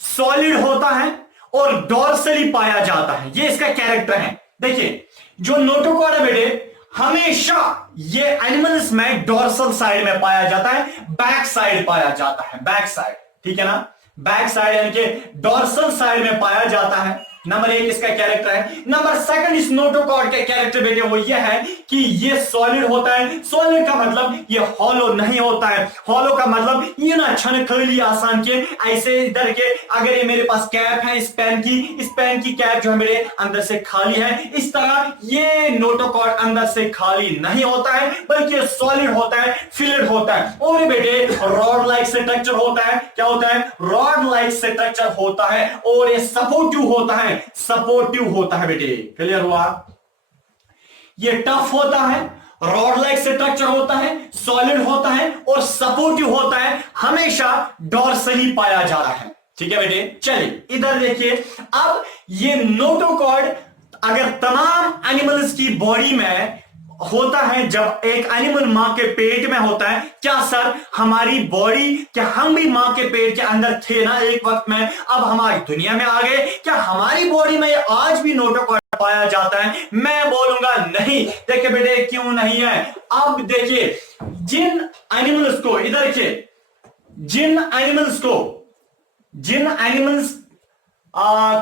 सॉलिड होता है और डोर्सली पाया जाता है। ये इसका कैरेक्टर है। देखिए, जो नोटोकॉर्ड है बेटे, हमेशा ये एनिमल्स में डोर्सल साइड में पाया जाता है, बैक साइड पाया जाता है, बैक साइड, ठीक है ना, बैक साइड यानी कि डोर्सल साइड में पाया जाता है। नंबर एक इसका कैरेक्टर है। नंबर सेकंड, इस नोटोकॉर्ड का कैरेक्टर बेटे वो ये है कि ये सॉलिड होता है। सॉलिड का मतलब ये हॉलो नहीं होता है। हॉलो का मतलब ये ना छन खली आसान के ऐसे इधर के, अगर ये मेरे पास कैप है इस पेन की कैप जो है मेरे अंदर से खाली है, इस तरह ये नोटोकॉर्ड अंदर से खाली नहीं होता है, बल्कि सॉलिड होता है, फिल्ड होता है। और बेटे रॉड लाइक स्ट्रक्चर होता है। क्या होता है? रॉड लाइक स्ट्रक्चर होता है। और ये सपोर्टिव होता है बेटे। क्लियर हुआ? ये टफ होता है, रॉड लाइक स्ट्रक्चर होता है, सॉलिड होता है और सपोर्टिव होता है, हमेशा डोर्सली पाया जा रहा है। ठीक है बेटे, चलिए इधर देखिए। अब ये नोटोकॉर्ड अगर तमाम एनिमल्स की बॉडी में होता है, जब एक एनिमल मां के पेट में होता है, क्या सर हमारी बॉडी, क्या हम भी मां के पेट के अंदर थे ना एक वक्त में, अब हमारी दुनिया में आ गए, क्या हमारी बॉडी में आज भी नोटोकॉर्ड पाया जाता है? मैं बोलूंगा नहीं। देखिए बेटे, क्यों नहीं है? अब देखिए, जिन एनिमल्स को इधर के, जिन एनिमल्स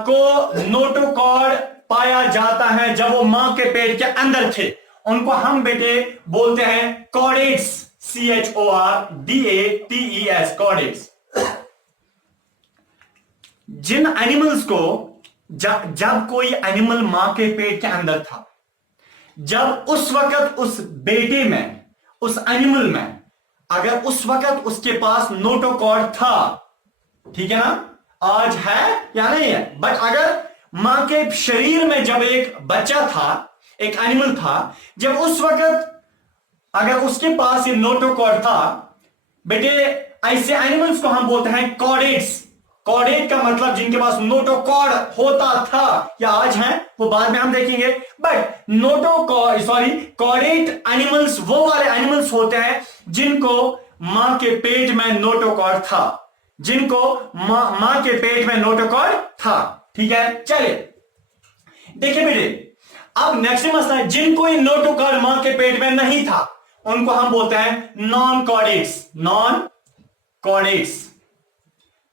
को नोटोकॉर्ड पाया जाता है जब वो मां के पेट के अंदर थे, उनको हम बेटे बोलते हैं कॉर्डेट्स, CHORDATES, कॉर्डेट्स। जिन एनिमल्स को जब कोई एनिमल मां के पेट के अंदर था, जब उस वक्त उस बेटे में, उस एनिमल में, अगर उस वक्त उसके पास नोटोकॉर्ड था, ठीक है ना, आज है या नहीं है, बट अगर मां के शरीर में जब एक बच्चा था, एक एनिमल था, जब उस वक्त अगर उसके पास ये नोटोकॉर्ड था बेटे, ऐसे एनिमल्स को हम बोलते हैं कॉर्डेट्स। कॉर्डेट का मतलब जिनके पास नोटोकॉर्ड होता था, या आज है वो बाद में हम देखेंगे, बट कॉर्डेट एनिमल्स वो वाले एनिमल्स होते हैं जिनको मां के पेट में नोटोकॉर्ड था, जिनको मां के पेट में नोटोकॉर्ड था। ठीक है, चलिए देखिए बेटे, अब नेक्स्ट मसला है, जिनको ये नोटोकॉर्ड मां के पेट में नहीं था, उनको हम बोलते हैं non chordates. Non chordates,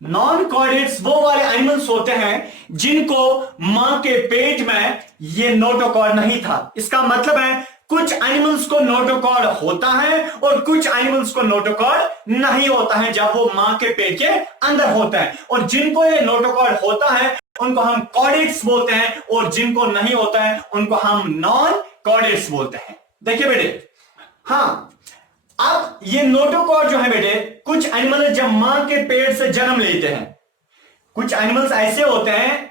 non chordates वो वाले एनिमल्स होते हैं जिनको मां के पेट में ये नोटोकॉर्ड नहीं था। इसका मतलब है कुछ एनिमल्स को नोटोकॉर्ड होता है और कुछ एनिमल्स को नोटोकॉर्ड नहीं होता है जब वो मां के पेट के अंदर होता है। और जिनको ये नोटोकॉर्ड होता है उनको हम कॉर्डेट्स बोलते हैं, और जिनको नहीं होता है उनको हम नॉन कॉर्डेट्स बोलते हैं। देखिए बेटे, हाँ, अब ये नोटोकॉर्ड जो है बेटे, कुछ एनिमल जब मां के पेट से जन्म लेते हैं, कुछ एनिमल्स ऐसे होते हैं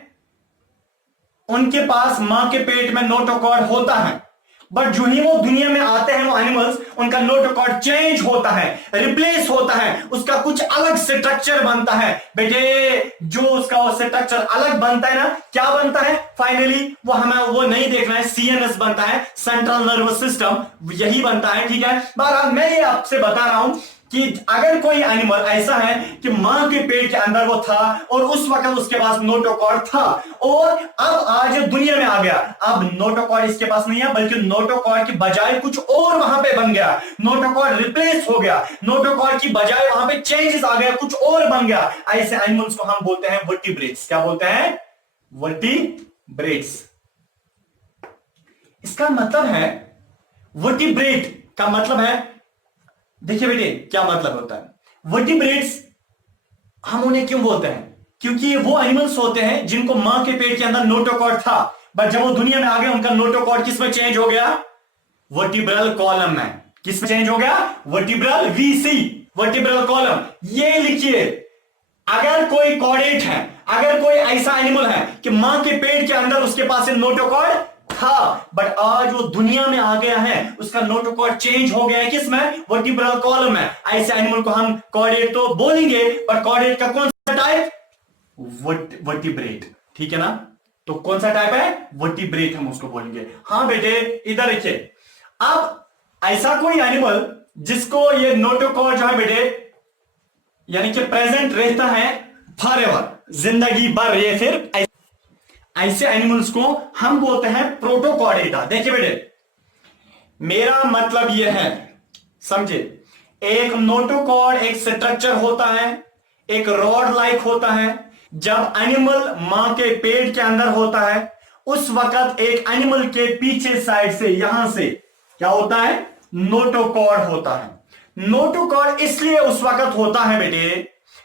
उनके पास मां के पेट में नोटोकॉर्ड होता है, बट जो ही वो दुनिया में आते हैं वो एनिमल्स, उनका नोटोकॉर्ड चेंज होता है, रिप्लेस होता है, उसका कुछ अलग स्ट्रक्चर बनता है। बेटे जो उसका वो स्ट्रक्चर अलग बनता है ना, क्या बनता है फाइनली, वो हमें वो नहीं देखना है, सीएनएस बनता है, सेंट्रल नर्वस सिस्टम, यही बनता है। ठीक है, बहरहाल मैं ये आपसे बता रहा हूं कि अगर कोई एनिमल ऐसा है कि मां के पेट के अंदर वो था और उस वक्त उसके पास नोटोकॉर्ड था और अब आज दुनिया में आ गया, अब नोटोकॉर्ड इसके पास नहीं है, बल्कि नोटोकॉर्ड की बजाय कुछ और वहां पे बन गया, नोटोकॉर्ड रिप्लेस हो गया, नोटोकॉर्ड की बजाय वहां पे चेंजेस आ गया, कुछ और बन गया, ऐसे एनिमल्स को हम बोलते हैं वर्टिब्रेट्स। क्या बोलते हैं? वर्टिब्रेट्स। इसका मतलब है, वर्टिब्रेट का मतलब है, देखिए बेटे क्या मतलब होता है वर्टिब्रेट्स, हम उन्हें क्यों बोलते हैं? क्योंकि वो एनिमल्स होते हैं जिनको मां के पेट के अंदर नोटोकॉर्ड था, बट जब वो दुनिया में आ गए उनका नोटोकॉर्ड किस में चेंज हो गया? वर्टिब्रल कॉलम में। किस में चेंज हो गया? Vertebral VC, vertebral column. ये लिखिए, अगर कोई कॉर्डेट है, अगर कोई ऐसा एनिमल है कि मां के पेट के अंदर उसके पास नोटोकॉर्ड था, बट आज वो दुनिया में आ गया है, उसका नोटोकॉर्ड चेंज हो गया है, किसमें? वर्टिब्रल कॉलम में। ऐसे एनिमल को हम कॉर्डेट तो बोलेंगे, पर कॉर्डेट का कौन सा टाइप? वर्टिब्रेट। ठीक है ना, तो कौन सा टाइप है? वर्टिब्रेट हम उसको बोलेंगे। हाँ बेटे इधर देखिए, अब ऐसा कोई एनिमल जिसको ये नोटोकॉर्ड जो है बेटे यानी कि प्रेजेंट रहता है फॉरएवर, जिंदगी भर, ये फिर ऐसे एनिमल्स को हम बोलते हैं प्रोटोकॉर्डेटा। देखिए बेटे, मेरा मतलब यह है, समझे, एक नोटोकॉर्ड एक स्ट्रक्चर होता है, एक रॉड लाइक होता है। जब एनिमल मां के पेट के अंदर होता है उस वक्त एक एनिमल के पीछे साइड से, यहां से क्या होता है? नोटोकॉर्ड होता है। नोटोकॉर्ड इसलिए उस वक्त होता है बेटे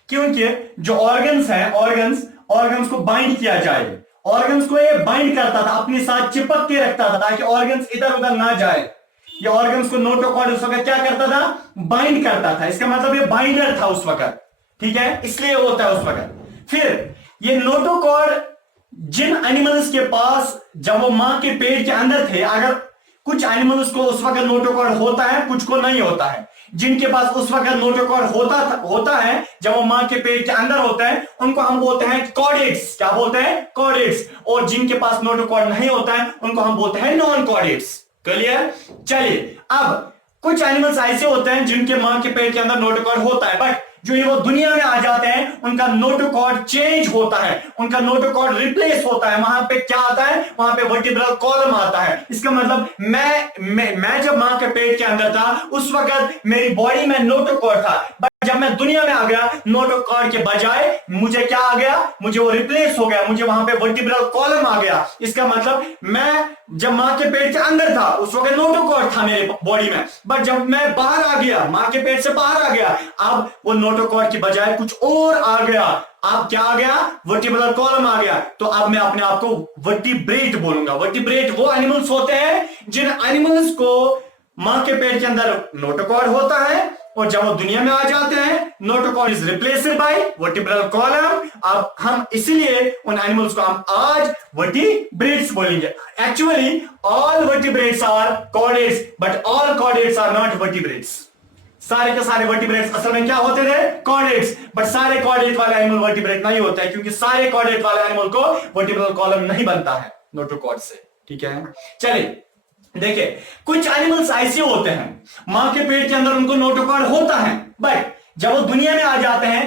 क्योंकि जो ऑर्गन्स हैं, ऑर्गन्स को बाइंड किया जाए, ऑर्गन्स को ये बाइंड करता था, अपने साथ चिपक के रखता था ताकि ऑर्गन्स इधर उधर ना जाए। ये ऑर्गन्स को नोटोकॉर्ड उस वक्त क्या करता था? बाइंड करता था। इसका मतलब ये बाइंडर था उस वक्त। ठीक है, इसलिए होता है उस वक्त। फिर ये नोटोकॉर्ड जिन एनिमल्स के पास जब वो मां के पेट के अंदर थे, अगर कुछ एनिमल्स को उस वक्त नोटोकॉर्ड होता है, कुछ को नहीं होता है, जिनके पास उस वक्त नोटोकॉर्ड होता है जब वो मां के पेट के अंदर होता है, उनको हम बोलते हैं कॉर्डेट्स। क्या बोलते हैं? कॉर्डेट्स। और जिनके पास नोटोकॉर्ड नहीं होता है उनको हम बोलते हैं नॉन कॉर्डेट्स। क्लियर? चलिए, अब कुछ एनिमल्स ऐसे होते हैं जिनके मां के पेट के अंदर नोटोकॉर्ड होता है, बट जो ये वो दुनिया में आ जाते हैं उनका नोटोकॉर्ड चेंज होता है, उनका नोटोकॉर्ड रिप्लेस होता है। वहां पे क्या आता है? वहां पे वर्टिब्रल कॉलम आता है। इसका मतलब मैं जब मां के पेट के अंदर था उस वक्त मेरी बॉडी में नोटोकॉर्ड था, बट जब मैं दुनिया में आ गया नोटोकॉर्ड के बजाय मुझे क्या आ गया? मुझे वो रिप्लेस हो गया, मुझे वहां पे वर्टिब्रल कॉलम आ गया। इसका मतलब मैं जब मां के पेट के अंदर था उस वक्त नोटोकॉर्ड था मेरे बॉडी में, बट जब मैं बाहर आ गया, मां के पेट से बाहर आ गया, अब वो नोटोकॉर्ड की बजाय कुछ और आ गया। अब क्या आ गया? वर्टिब्रल कॉलम आ गया। तो अब मैं अपने आप को वर्टिब्रेट बोलूंगा। वर्टिब्रेट वो एनिमल्स होते हैं जिन एनिमल्स को मां के पेट के अंदर नोटोकॉर्ड होता है और जब वो दुनिया में आ जाते हैं notochord is replaced by vertebral column. अब हम इसीलिए उन एनिमल्स को हम आज वर्टिब्रेट्स बोलेंगे। Actually all vertebrates are chordates, but all chordates are not vertebrates. सारे के सारे वर्टिब्रेट्स असल में क्या होते थे? कॉर्डेट्स। बट सारे कॉर्डेट वाले एनिमल वर्टिब्रेट नहीं होता है, क्योंकि सारे कॉर्डेट वाले एनिमल को वर्टिब्रल कॉलम नहीं बनता है नोटोकॉर्ड से। ठीक है, चलिए देखिए, कुछ एनिमल्स ऐसे होते हैं मां के पेट के अंदर उनको नोटोकॉर्ड होता है, बट जब वो दुनिया में आ जाते हैं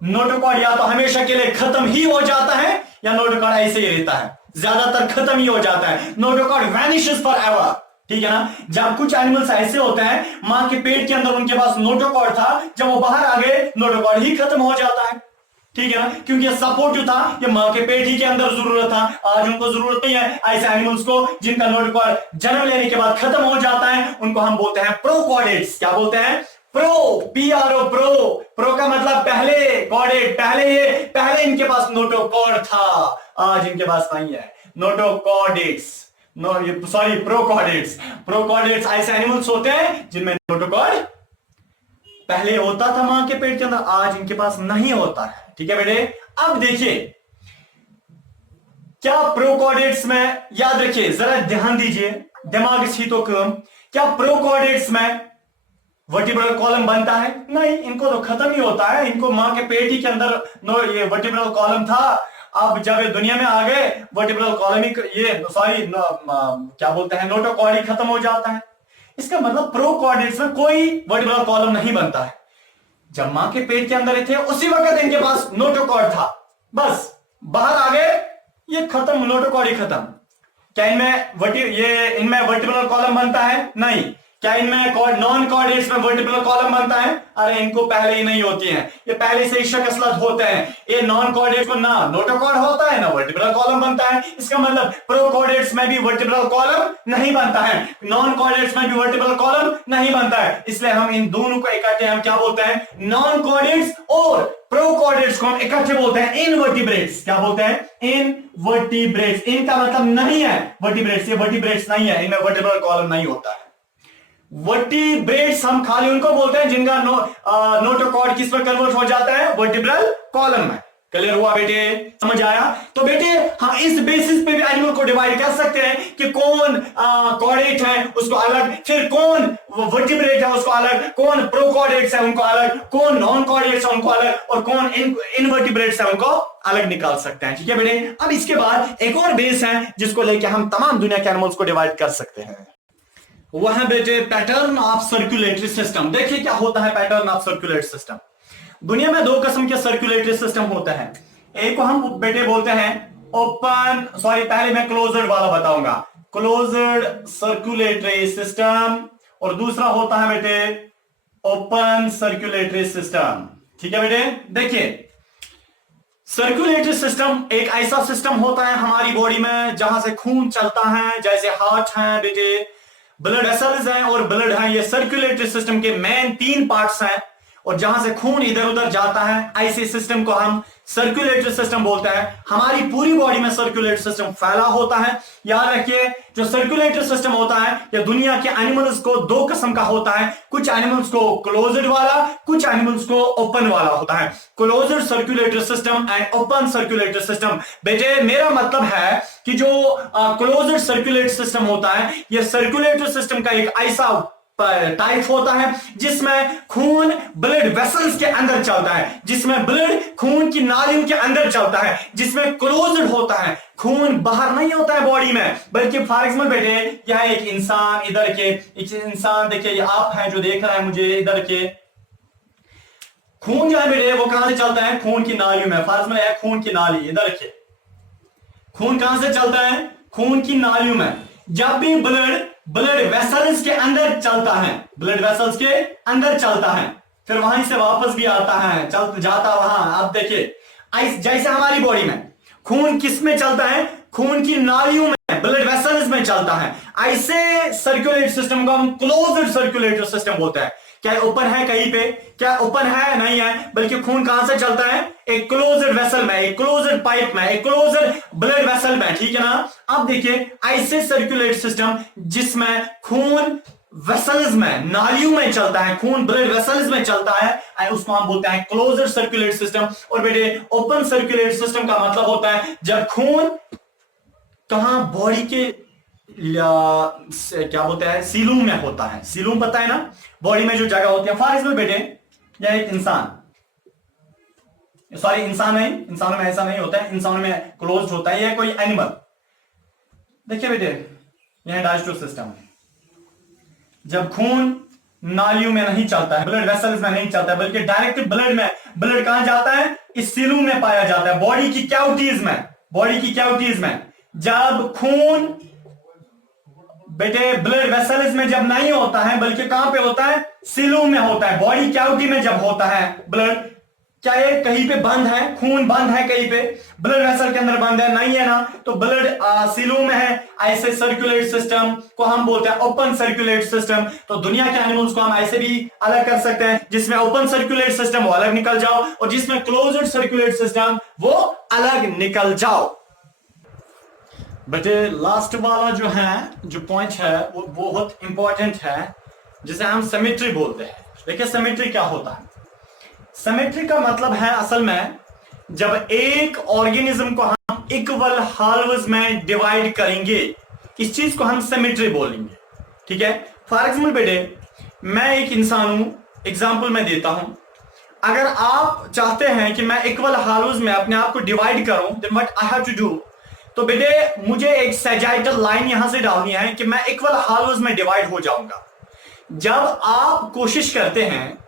नोटोकॉर्ड या तो हमेशा के लिए खत्म ही हो जाता है या नोटोकॉर्ड ऐसे ही रहता है, ज्यादातर खत्म ही हो जाता है। Notochord vanishes forever. ठीक है ना। जब कुछ एनिमल्स ऐसे होते हैं मां के पेट के अंदर उनके पास नोटोकॉर्ड था, जब वो बाहर आ गए नोटोकॉर्ड ही खत्म हो जाता है, ठीक है ना, क्योंकि ये सपोर्ट जो था ये मां के पेट ही के अंदर जरूरत था, आज उनको जरूरत नहीं है। ऐसे एनिमल्स को जिनका नोटोकॉर्ड जन्म लेने के बाद खत्म हो जाता है उनको हम बोलते हैं प्रोकॉर्डेट्स। क्या बोलते हैं? PRO, प्रो का मतलब पहले, कॉर्डेट पहले इनके पास नोटोकॉर्ड था, आज इनके पास नहीं है नोटोकॉर्डेट्स। सॉरी, प्रोकॉर्डेट्स ऐसे एनिमल्स होते हैं जिनमें नोटोकॉर्ड पहले होता था मां के पेट के अंदर, आज इनके पास नहीं होता है, ठीक है बेटे। अब देखिए क्या प्रोकॉर्डेट्स में, याद रखिए जरा ध्यान दीजिए, दिमाग छी तो कम, क्या प्रोकॉर्डेट्स में वर्टिब्रल कॉलम बनता है? नहीं, इनको तो खत्म ही होता है, इनको मां के पेट ही के अंदर ये वर्टिब्रल कॉलम था। अब जब ये दुनिया में आ गए वर्टिब्रल कॉलम ही क्या बोलते हैं, नोटोकॉर्ड ही खत्म हो जाता है। इसका मतलब प्रोकॉर्डेट्स में कोई वर्टिब्रल कॉलम नहीं बनता है। जब मां के पेट के अंदर थे उसी वक्त इनके पास नोटोकॉर्ड था, बस बाहर आ गए ये खत्म, नोटोकॉर्ड ही खत्म। क्या इनमें वर्टिब्रल कॉलम बनता है? नहीं। क्या इनमें नॉन कॉर्डेट्स में वर्टिब्रल कॉलम बनता है? अरे इनको पहले ही नहीं होती है, ये पहले से ही शकसलत होते हैं। ये नॉन कॉर्डेट्स को ना नोटोकॉर्ड होता है ना वर्टिब्रल कॉलम बनता है। इसका मतलब प्रोकॉर्डेट्स में भी वर्टिब्रल कॉलम नहीं बनता है, नॉन कॉर्डेट्स में भी वर्टिब्रल कॉलम नहीं बनता है। इसलिए हम इन दोनों को इकट्ठे हम क्या बोलते हैं? नॉन कॉर्डेट्स और प्रोकॉर्डेट्स को हम इकट्ठे बोलते हैं इनवर्टिब्रेट्स। क्या बोलते हैं? इनवर्टिब्रेट्स। इनका मतलब नहीं है वर्टिब्रेट्स, ये वर्टिब्रेट्स नहीं है, इनमें वर्टिब्रल कॉलम नहीं होता है। वर्टिब्रेट्स हम खाली उनको बोलते हैं जिनका नोटोकॉर्ड किस में कन्वर्ट हो जाता है? वर्टिब्रल कॉलम में। क्लियर हुआ बेटे? समझ आया? तो बेटे हम इस बेसिस पे भी एनिमल को डिवाइड कर सकते हैं कि कौन कॉर्डेट है उसको अलग, फिर कौन वर्टिब्रेट है उसको अलग, कौन प्रोकॉर्डेट्स है उनको अलग, कौन नॉन कॉर्डेट्स है उनको अलग, और कौन इनवर्टिब्रेट्स है उनको अलग निकाल सकते हैं, ठीक है बेटे। अब इसके बाद एक और बेस है जिसको लेके हम तमाम दुनिया के एनिमल्स को डिवाइड कर सकते हैं, वह है बेटे पैटर्न ऑफ सर्कुलेटरी सिस्टम। देखिए क्या होता है पैटर्न ऑफ सर्कुलेटरी सिस्टम। दुनिया में दो किस्म के सर्कुलेटरी सिस्टम होता है, एक को हम बेटे बोलते हैं ओपन, सॉरी पहले मैं क्लोज्ड वाला बताऊंगा, क्लोज्ड सर्कुलेटरी सिस्टम, और दूसरा होता है बेटे ओपन सर्कुलेटरी सिस्टम, ठीक है बेटे। देखिए सर्कुलेटरी सिस्टम एक ऐसा सिस्टम होता है हमारी बॉडी में जहां से खून चलता है, जैसे हार्ट है बेटे, ब्लड वेसल्स हैं और ब्लड है, ये सर्कुलेटरी सिस्टम के मेन 3 पार्ट्स हैं, और जहां से खून इधर उधर जाता है ऐसे सिस्टम को हम सर्कुलेटरी सिस्टम बोलते हैं। हमारी पूरी बॉडी में सर्कुलेटरी सिस्टम फैला होता है। याद रखिए जो सर्कुलेटरी सिस्टम होता है ये दुनिया के एनिमल्स को 2 किस्म का होता है, कुछ एनिमल्स को क्लोज्ड वाला, कुछ एनिमल्स को ओपन वाला होता है। Closed circulatory system and open circulatory system. बेटे मेरा मतलब है कि जो क्लोज्ड सर्कुलेटरी सिस्टम होता है ये सर्कुलेटरी सिस्टम का एक ऐसा टाइप होता है जिसमें खून ब्लड वेसल्स के अंदर चलता है, जिसमें ब्लड खून की नालियों के अंदर चलता है, जिसमें क्लोज्ड होता है, खून बाहर नहीं होता है बॉडी में, बल्कि फॉर एग्जाम्पल बेटे यह एक इंसान, इधर के एक इंसान देखिए, ये आप हैं जो देख रहा है मुझे, इधर के खून जो है बेटे वो कहां से चलता है? खून की नालियों में। फॉर एग्जाम्पल है खून की नाली, इधर के खून कहां से चलता है? खून की नालियों में। जब भी ब्लड वेसल्स के अंदर चलता है, ब्लड वेसल्स के अंदर चलता है, फिर वहीं से वापस भी आता है, चल जाता वहां। अब देखिए जैसे हमारी बॉडी में खून किस में चलता है? खून की नालियों में, ब्लड वेसल्स में चलता है। ऐसे सर्कुलेटरी सिस्टम को हम क्लोज्ड सर्कुलेटरी सिस्टम बोलते हैं। क्या ओपन है कहीं पे? क्या ओपन है? नहीं है, बल्कि खून कहां से चलता है? एक क्लोज्ड वेसल में, एक क्लोज्ड पाइप में, एक क्लोज्ड ब्लड वेसल में, ठीक है ना। अब देखिए ऐसे सर्कुलेटरी सिस्टम जिसमें खून वेसल्स में, नालियों में चलता है, खून ब्लड वेसल्स में चलता है, उसको हम बोलते हैं क्लोज्ड सर्कुलेटरी सिस्टम। और बेटे ओपन सर्कुलेटरी सिस्टम का मतलब होता है जब खून कहां? बॉडी के क्या बोलते हैं? सीलूम में होता है। सीलूम पता है ना, बॉडी में जो जगह होती है। फॉर एग्जाम्पल बेटे यह एक इंसान, सॉरी इंसान नहीं, इंसानों में ऐसा नहीं होता है, इंसानों में क्लोज होता है। यह कोई एनिमल, देखिए बेटे यह डाइजेस्टिव सिस्टम। जब खून नालियों में नहीं चलता है, ब्लड वेसल्स में नहीं चलता है, बल्कि डायरेक्ट ब्लड में, ब्लड कहां जाता है? इस सीलूम में पाया जाता है, बॉडी की कैविटीज में, बॉडी की कैविटीज में। जब खून बेटे ब्लड वेसल्स में जब नहीं होता है, बल्कि कहां पे होता है, सिलों में होता है, बॉडी कैविटी में जब होता है ब्लड, क्या ये कहीं पे बंद है, खून बंद है कहीं पे, ब्लड वेसल के अंदर बंद है, नहीं है ना, तो ब्लड सिलों में है, ऐसे सर्कुलेट सिस्टम को हम बोलते हैं ओपन सर्कुलेट सिस्टम। तो दुनिया के एनिमल्स को हम ऐसे भी अलग कर सकते हैं, जिसमें ओपन सर्कुलेट सिस्टम वो अलग निकल जाओ, और जिसमें क्लोज्ड सर्कुलेट सिस्टम वो अलग निकल जाओ। बेटे लास्ट वाला जो है, जो पॉइंट है वो बहुत इंपॉर्टेंट है, जिसे हम सिमेट्री बोलते हैं। देखिए सिमेट्री क्या होता है। सिमेट्री का मतलब है असल में जब एक ऑर्गेनिज्म को हम इक्वल हाल्व्स में डिवाइड करेंगे, इस चीज को हम सिमेट्री बोलेंगे। ठीक है, फॉर एग्जाम्पल बेटे मैं एक इंसान हूं, एग्जाम्पल मैं देता हूं, अगर आप चाहते हैं कि मैं इक्वल हाल्व्स में अपने आप को डिवाइड करूं, then what I have to do, तो बेटे मुझे एक सैजाइटल लाइन यहां से डालनी है कि मैं इक्वल हाल्व्स में डिवाइड हो जाऊंगा। जब आप कोशिश करते हैं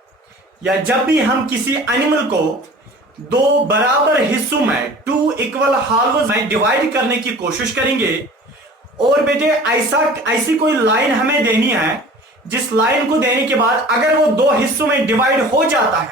या जब भी हम किसी एनिमल को दो बराबर हिस्सों में, टू इक्वल हाल्व्स में डिवाइड करने की कोशिश करेंगे, और बेटे ऐसी कोई लाइन हमें देनी है, जिस लाइन को देने के बाद अगर वो दो हिस्सों में डिवाइड हो जाता है,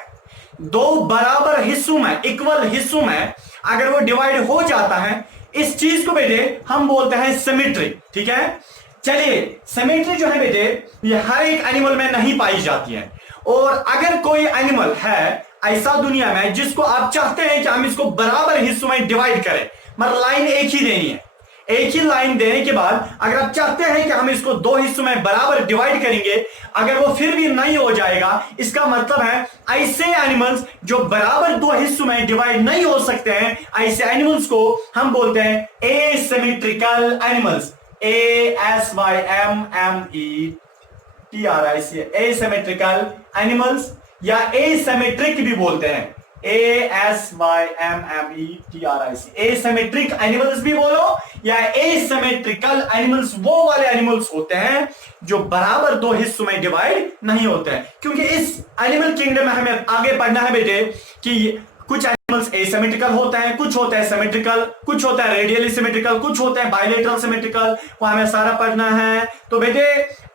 दो बराबर हिस्सों में, इक्वल हिस्सों में अगर वो डिवाइड हो जाता है, इस चीज को बेटे हम बोलते हैं सिमेट्री। ठीक है, चलिए सिमेट्री जो है बेटे ये हर एक एनिमल में नहीं पाई जाती है, और अगर कोई एनिमल है ऐसा दुनिया में जिसको आप चाहते हैं कि हम इसको बराबर हिस्सों में डिवाइड करें, मतलब लाइन एक ही देनी है, एक ही लाइन देने के बाद अगर आप चाहते हैं कि हम इसको दो हिस्सों में बराबर डिवाइड करेंगे, अगर वो फिर भी नहीं हो जाएगा, इसका मतलब है ऐसे एनिमल्स जो बराबर दो हिस्सों में डिवाइड नहीं हो सकते हैं, ऐसे एनिमल्स को हम बोलते हैं asymmetrical animals. ASYMMETRIC, asymmetrical animals, या एसिमेट्रिक भी बोलते हैं, ASYMMETRIC, एसिमेट्रिक एनिमल्स भी बोलो, या एसिमेट्रिकल एनिमल्स वो वाले एनिमल्स होते हैं जो बराबर दो हिस्सों में डिवाइड नहीं होते हैं। क्योंकि इस एनिमल किंगडम में हमें आगे पढ़ना है बेटे कि कुछ एनिमल्स एसिमेट्रिकल होते हैं, कुछ होता है सिमेट्रिकल, कुछ होता है रेडियली सिमेट्रिकल, कुछ होता है बायलेटरल सिमेट्रिकल, वो हमें सारा पढ़ना है। तो बेटे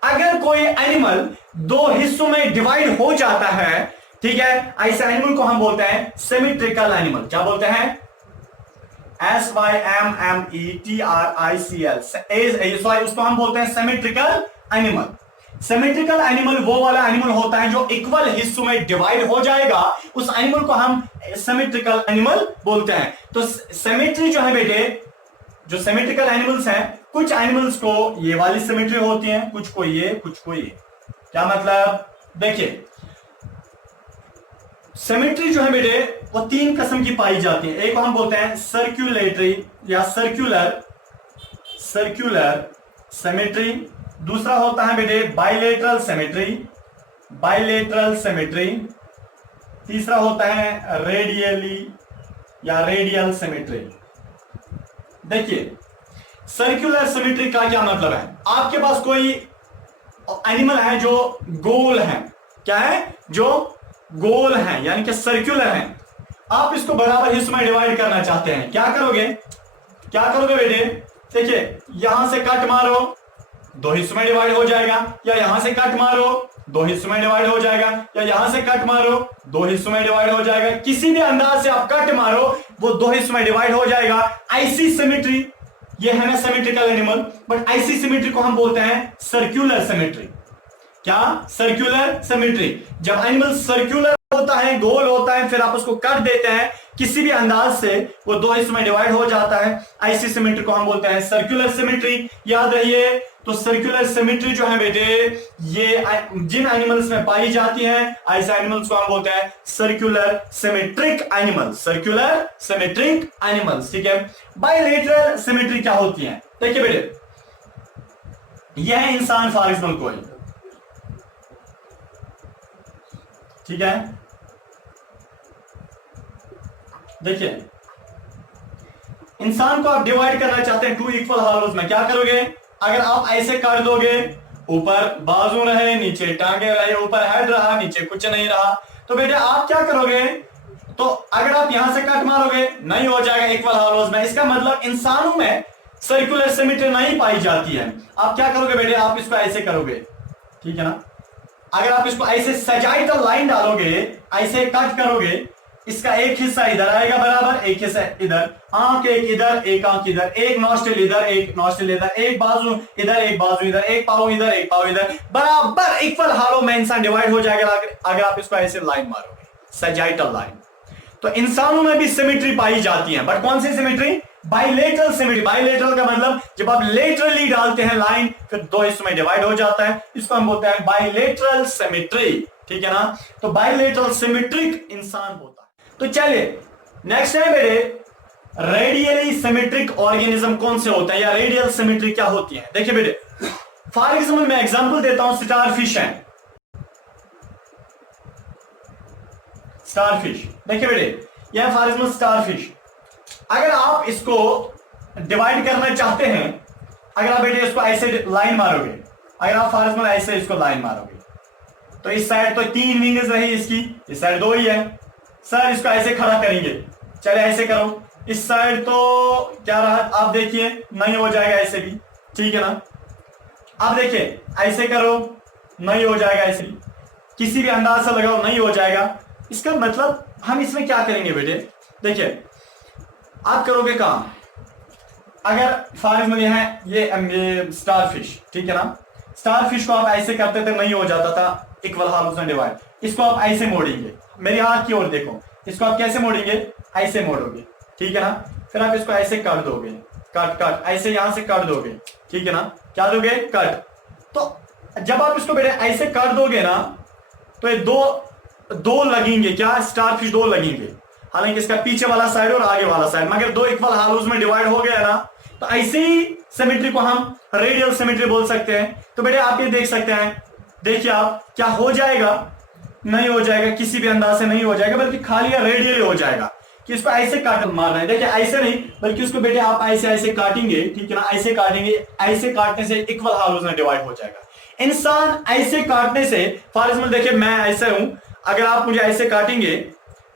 अगर कोई एनिमल दो हिस्सों में डिवाइड हो जाता है, ठीक है, ऐसे एनिमल को हम बोलते हैं सिमेट्रिकल एनिमल। क्या बोलते हैं? SYMMETRICL, उसको हम बोलते हैं सिमेट्रिकल एनिमल। सिमेट्रिकल एनिमल वो वाला एनिमल होता है जो इक्वल हिस्सों में डिवाइड हो जाएगा, उस एनिमल को हम सिमेट्रिकल एनिमल बोलते हैं। तो सिमेट्री जो है बेटे, जो सिमेट्रिकल एनिमल्स हैं, कुछ एनिमल्स को ये वाली सिमेट्री होती है, कुछ को ये, कुछ को ये। क्या मतलब? देखिए सिमेट्री जो है बेटे वो तीन किस्म की पाई जाती है। एक को हम बोलते हैं सर्क्यूलेटरी या सर्क्यूलर सिमेट्री, दूसरा होता है बेटे बाइलेटरल सिमेट्री, तीसरा होता है रेडियली या रेडियल सिमेट्री। देखिए सर्कुलर सिमेट्री का क्या मतलब है? आपके पास कोई एनिमल है जो गोल है, क्या है? जो गोल है यानी कि सर्कुलर है, आप इसको बराबर हिस्सों में डिवाइड करना चाहते हैं, क्या करोगे बेटे? देखिए यहां से कट मारो, दो हिस्सों में डिवाइड हो जाएगा, या यहां से कट मारो, दो हिस्सों में डिवाइड हो जाएगा, या यहां से कट मारो, दो हिस्सों में डिवाइड हो जाएगा। किसी भी अंदाज से आप कट मारो वो दो हिस्सों में डिवाइड हो जाएगा। ऐसी सिमेट्री, ये है ना सिमेट्रिकल एनिमल, बट ऐसी सिमेट्री को हम बोलते हैं सर्कुलर सिमेट्री। क्या? Circular symmetry. जब एनिमल सर्कुलर होता है, गोल होता है, फिर आप उसको काट देते हैं किसी भी अंदाज से, वो दो हिस्सों में डिवाइड हो जाता है, ऐसी सिमेट्री को हम बोलते हैं सर्कुलर सिमेट्री। याद रहिए, तो सर्कुलर सिमेट्री जो है बेटे ये जिन एनिमल्स में पाई जाती है, ऐसे एनिमल्स को हम बोलते हैं सर्कुलर सिमेट्रिक एनिमल्स। ठीक है, बायलेटरल सिमेट्री क्या होती है? देखिए बेटे, यह इंसान फॉर एग्जाम्पल कोई, ठीक है, देखिए इंसान को आप डिवाइड करना चाहते हैं टू इक्वल हाल्व्स में, क्या करोगे? अगर आप ऐसे काट दोगे, ऊपर बाजू रहे, नीचे टांगे रहे, ऊपर हेड रहा, नीचे कुछ नहीं रहा, तो बेटे आप क्या करोगे? तो अगर आप यहां से कट मारोगे, नहीं हो जाएगा इक्वल हाल्व्स में। इसका मतलब इंसानों में सर्कुलर सिमेट्री नहीं पाई जाती है। आप क्या करोगे बेटे, आप इसको ऐसे करोगे, ठीक है ना। अगर आप इसको ऐसे सजाइटल लाइन डालोगे, ऐसे कट करोगे, इसका एक हिस्सा इधर आएगा बराबर, एक हिस्सा इधर, आंख एक इधर, एक आंख इधर, एक नॉस्ट्रिल इधर, एक नॉस्ट्रिल इधर, एक बाजू इधर, एक बाजू इधर, एक पाव इधर, एक पाव इधर, बराबर इक्वल हालों में इंसान डिवाइड हो जाएगा अगर आप इसको ऐसे लाइन मारोगे, सजाइटल लाइन। तो इंसानों में भी सिमेट्री पाई जाती है, बट कौन सी सिमेट्री? Bilateral symmetry. बाइलेटरल का मतलब जब आप लेटरली डालते हैं लाइन, फिर दो हिस्सों में डिवाइड हो जाता है, इसको हम बोलते हैं बाइलेटरल सिमेट्री, ठीक है ना। तो बाइलेटरल सिमेट्रिक इंसान होता है। तो चलिए नेक्स्ट है मेरे, रेडियली सिमेट्रिक ऑर्गेनिज्म कौन से होते हैं, या रेडियल सिमेट्री क्या होती है। देखिए बेटे, फॉर एग्जाम्पल मैं एग्जाम्पल देता हूं, स्टारफिश है, स्टारफिश। देखिए बेटे, यह फॉर एग्जाम्पल स्टारफिश, अगर आप इसको डिवाइड करना चाहते हैं, अगर आप बेटे इसको ऐसे लाइन मारोगे, अगर आप फॉर एग्जाम्पल ऐसे इसको लाइन मारोगे, तो इस साइड तो 3 विंग्स रही इसकी, इस साइड 2 ही है। सर इसको ऐसे खड़ा करेंगे, चले ऐसे करो, इस साइड तो क्या रहा, आप देखिए नहीं हो जाएगा ऐसे भी, ठीक है ना। अब देखिए ऐसे करो, नहीं हो जाएगा ऐसे भी, किसी भी अंदाज से लगाओ नहीं हो जाएगा। इसका मतलब हम इसमें क्या करेंगे बेटे, देखिए आप करोगे काम, अगर फॉर एग्जाम्पल ये स्टारफिश, ठीक है ना, स्टारफिश को आप ऐसे करते थे नहीं हो जाता था इक्वल हाफ में डिवाइड, इसको आप ऐसे मोड़ेंगे, मेरी हाथ की ओर देखो, इसको आप कैसे मोड़ेंगे, ऐसे मोड़ोगे, ठीक है ना। फिर आप इसको ऐसे काट दोगे, कट कट ऐसे यहां से काट दोगे, ठीक है ना, क्या दोगे, कट। तो जब आप इसको बेटे ऐसे काट दोगे ना, तो ये दो लगेंगे, क्या, स्टारफिश 2 लगेंगे, हालांकि इसका पीछे वाला साइड और आगे वाला साइड, मगर 2 इक्वल हालूज में डिवाइड हो गया ना, तो ऐसे ही सिमेट्री को हम रेडियल सिमेट्री बोल सकते हैं। तो बेटे आप ये देख सकते हैं, देखिए आप क्या हो जाएगा, नहीं हो जाएगा, किसी भी अंदाज से नहीं हो जाएगा, बल्कि खाली रेडियली हो जाएगा, कि इसको ऐसे काट मारना है। देखिए ऐसे नहीं, बल्कि उसको बेटे आप ऐसे ऐसे काटेंगे, ठीक है ना, ऐसे काटेंगे, ऐसे काटने से इक्वल हालूज में डिवाइड हो जाएगा। इंसान ऐसे काटने से, फॉर एग्जाम्पल देखिए मैं ऐसे हूं, अगर आप मुझे ऐसे काटेंगे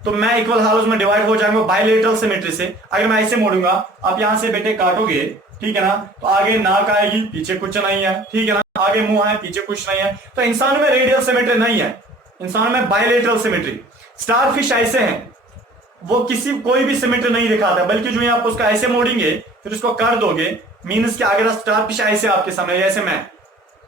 तो मैं इक्वल हालूज में डिवाइड हो जाऊंगा बाइलेटरल सिमेट्री से। अगर मैं ऐसे मोड़ूंगा, आप यहां से बेटे काटोगे, ठीक है ना, तो आगे नाक आएगी, पीछे कुछ नहीं है, ठीक है ना, आगे मुंह है, पीछे कुछ नहीं है। तो इंसानों में रेडियल सिमेट्री नहीं है, इंसानों में बाइलेटरल सिमेट्री। स्टारफिश ऐसे हैं, वो कोई भी सिमेट्री नहीं दिखाता, बल्कि जो आप उसका ऐसे मोड़ेंगे, फिर उसको कर दोगे, मीन्स कि अगर स्टारफिश ऐसे आपके सामने, जैसे मैं,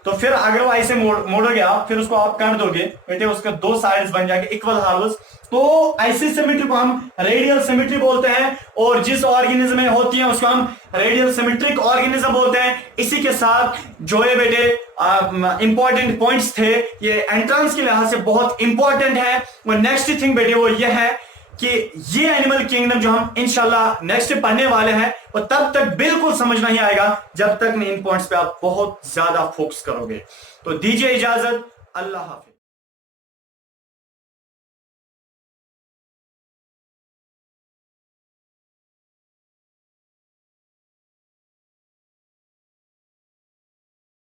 तो फिर अगर वो ऐसे मोड़ोगे आप, फिर उसको आप कर दोगे बेटे, उसके 2 साइड्स बन जाएंगे इक्वल हालूज। तो ऐसी सिमेट्री को हम रेडियल सिमेट्री बोलते हैं, और जिस ऑर्गेनिज्म में होती है उसको हम रेडियल सिमेट्रिक ऑर्गेनिज्म बोलते हैं। इसी के साथ जो है बेटे इंपॉर्टेंट पॉइंट्स थे, ये एंट्रेंस के लिहाज से बहुत इंपॉर्टेंट है। और नेक्स्ट थिंग बेटे वो ये है कि ये एनिमल किंगडम जो हम इंशाल्लाह नेक्स्ट पढ़ने वाले हैं, और तब तक बिल्कुल समझ नहीं आएगा जब तक इन पॉइंट्स पे आप बहुत ज्यादा फोकस करोगे। तो दीजिए इजाजत, अल्लाह हाफिज।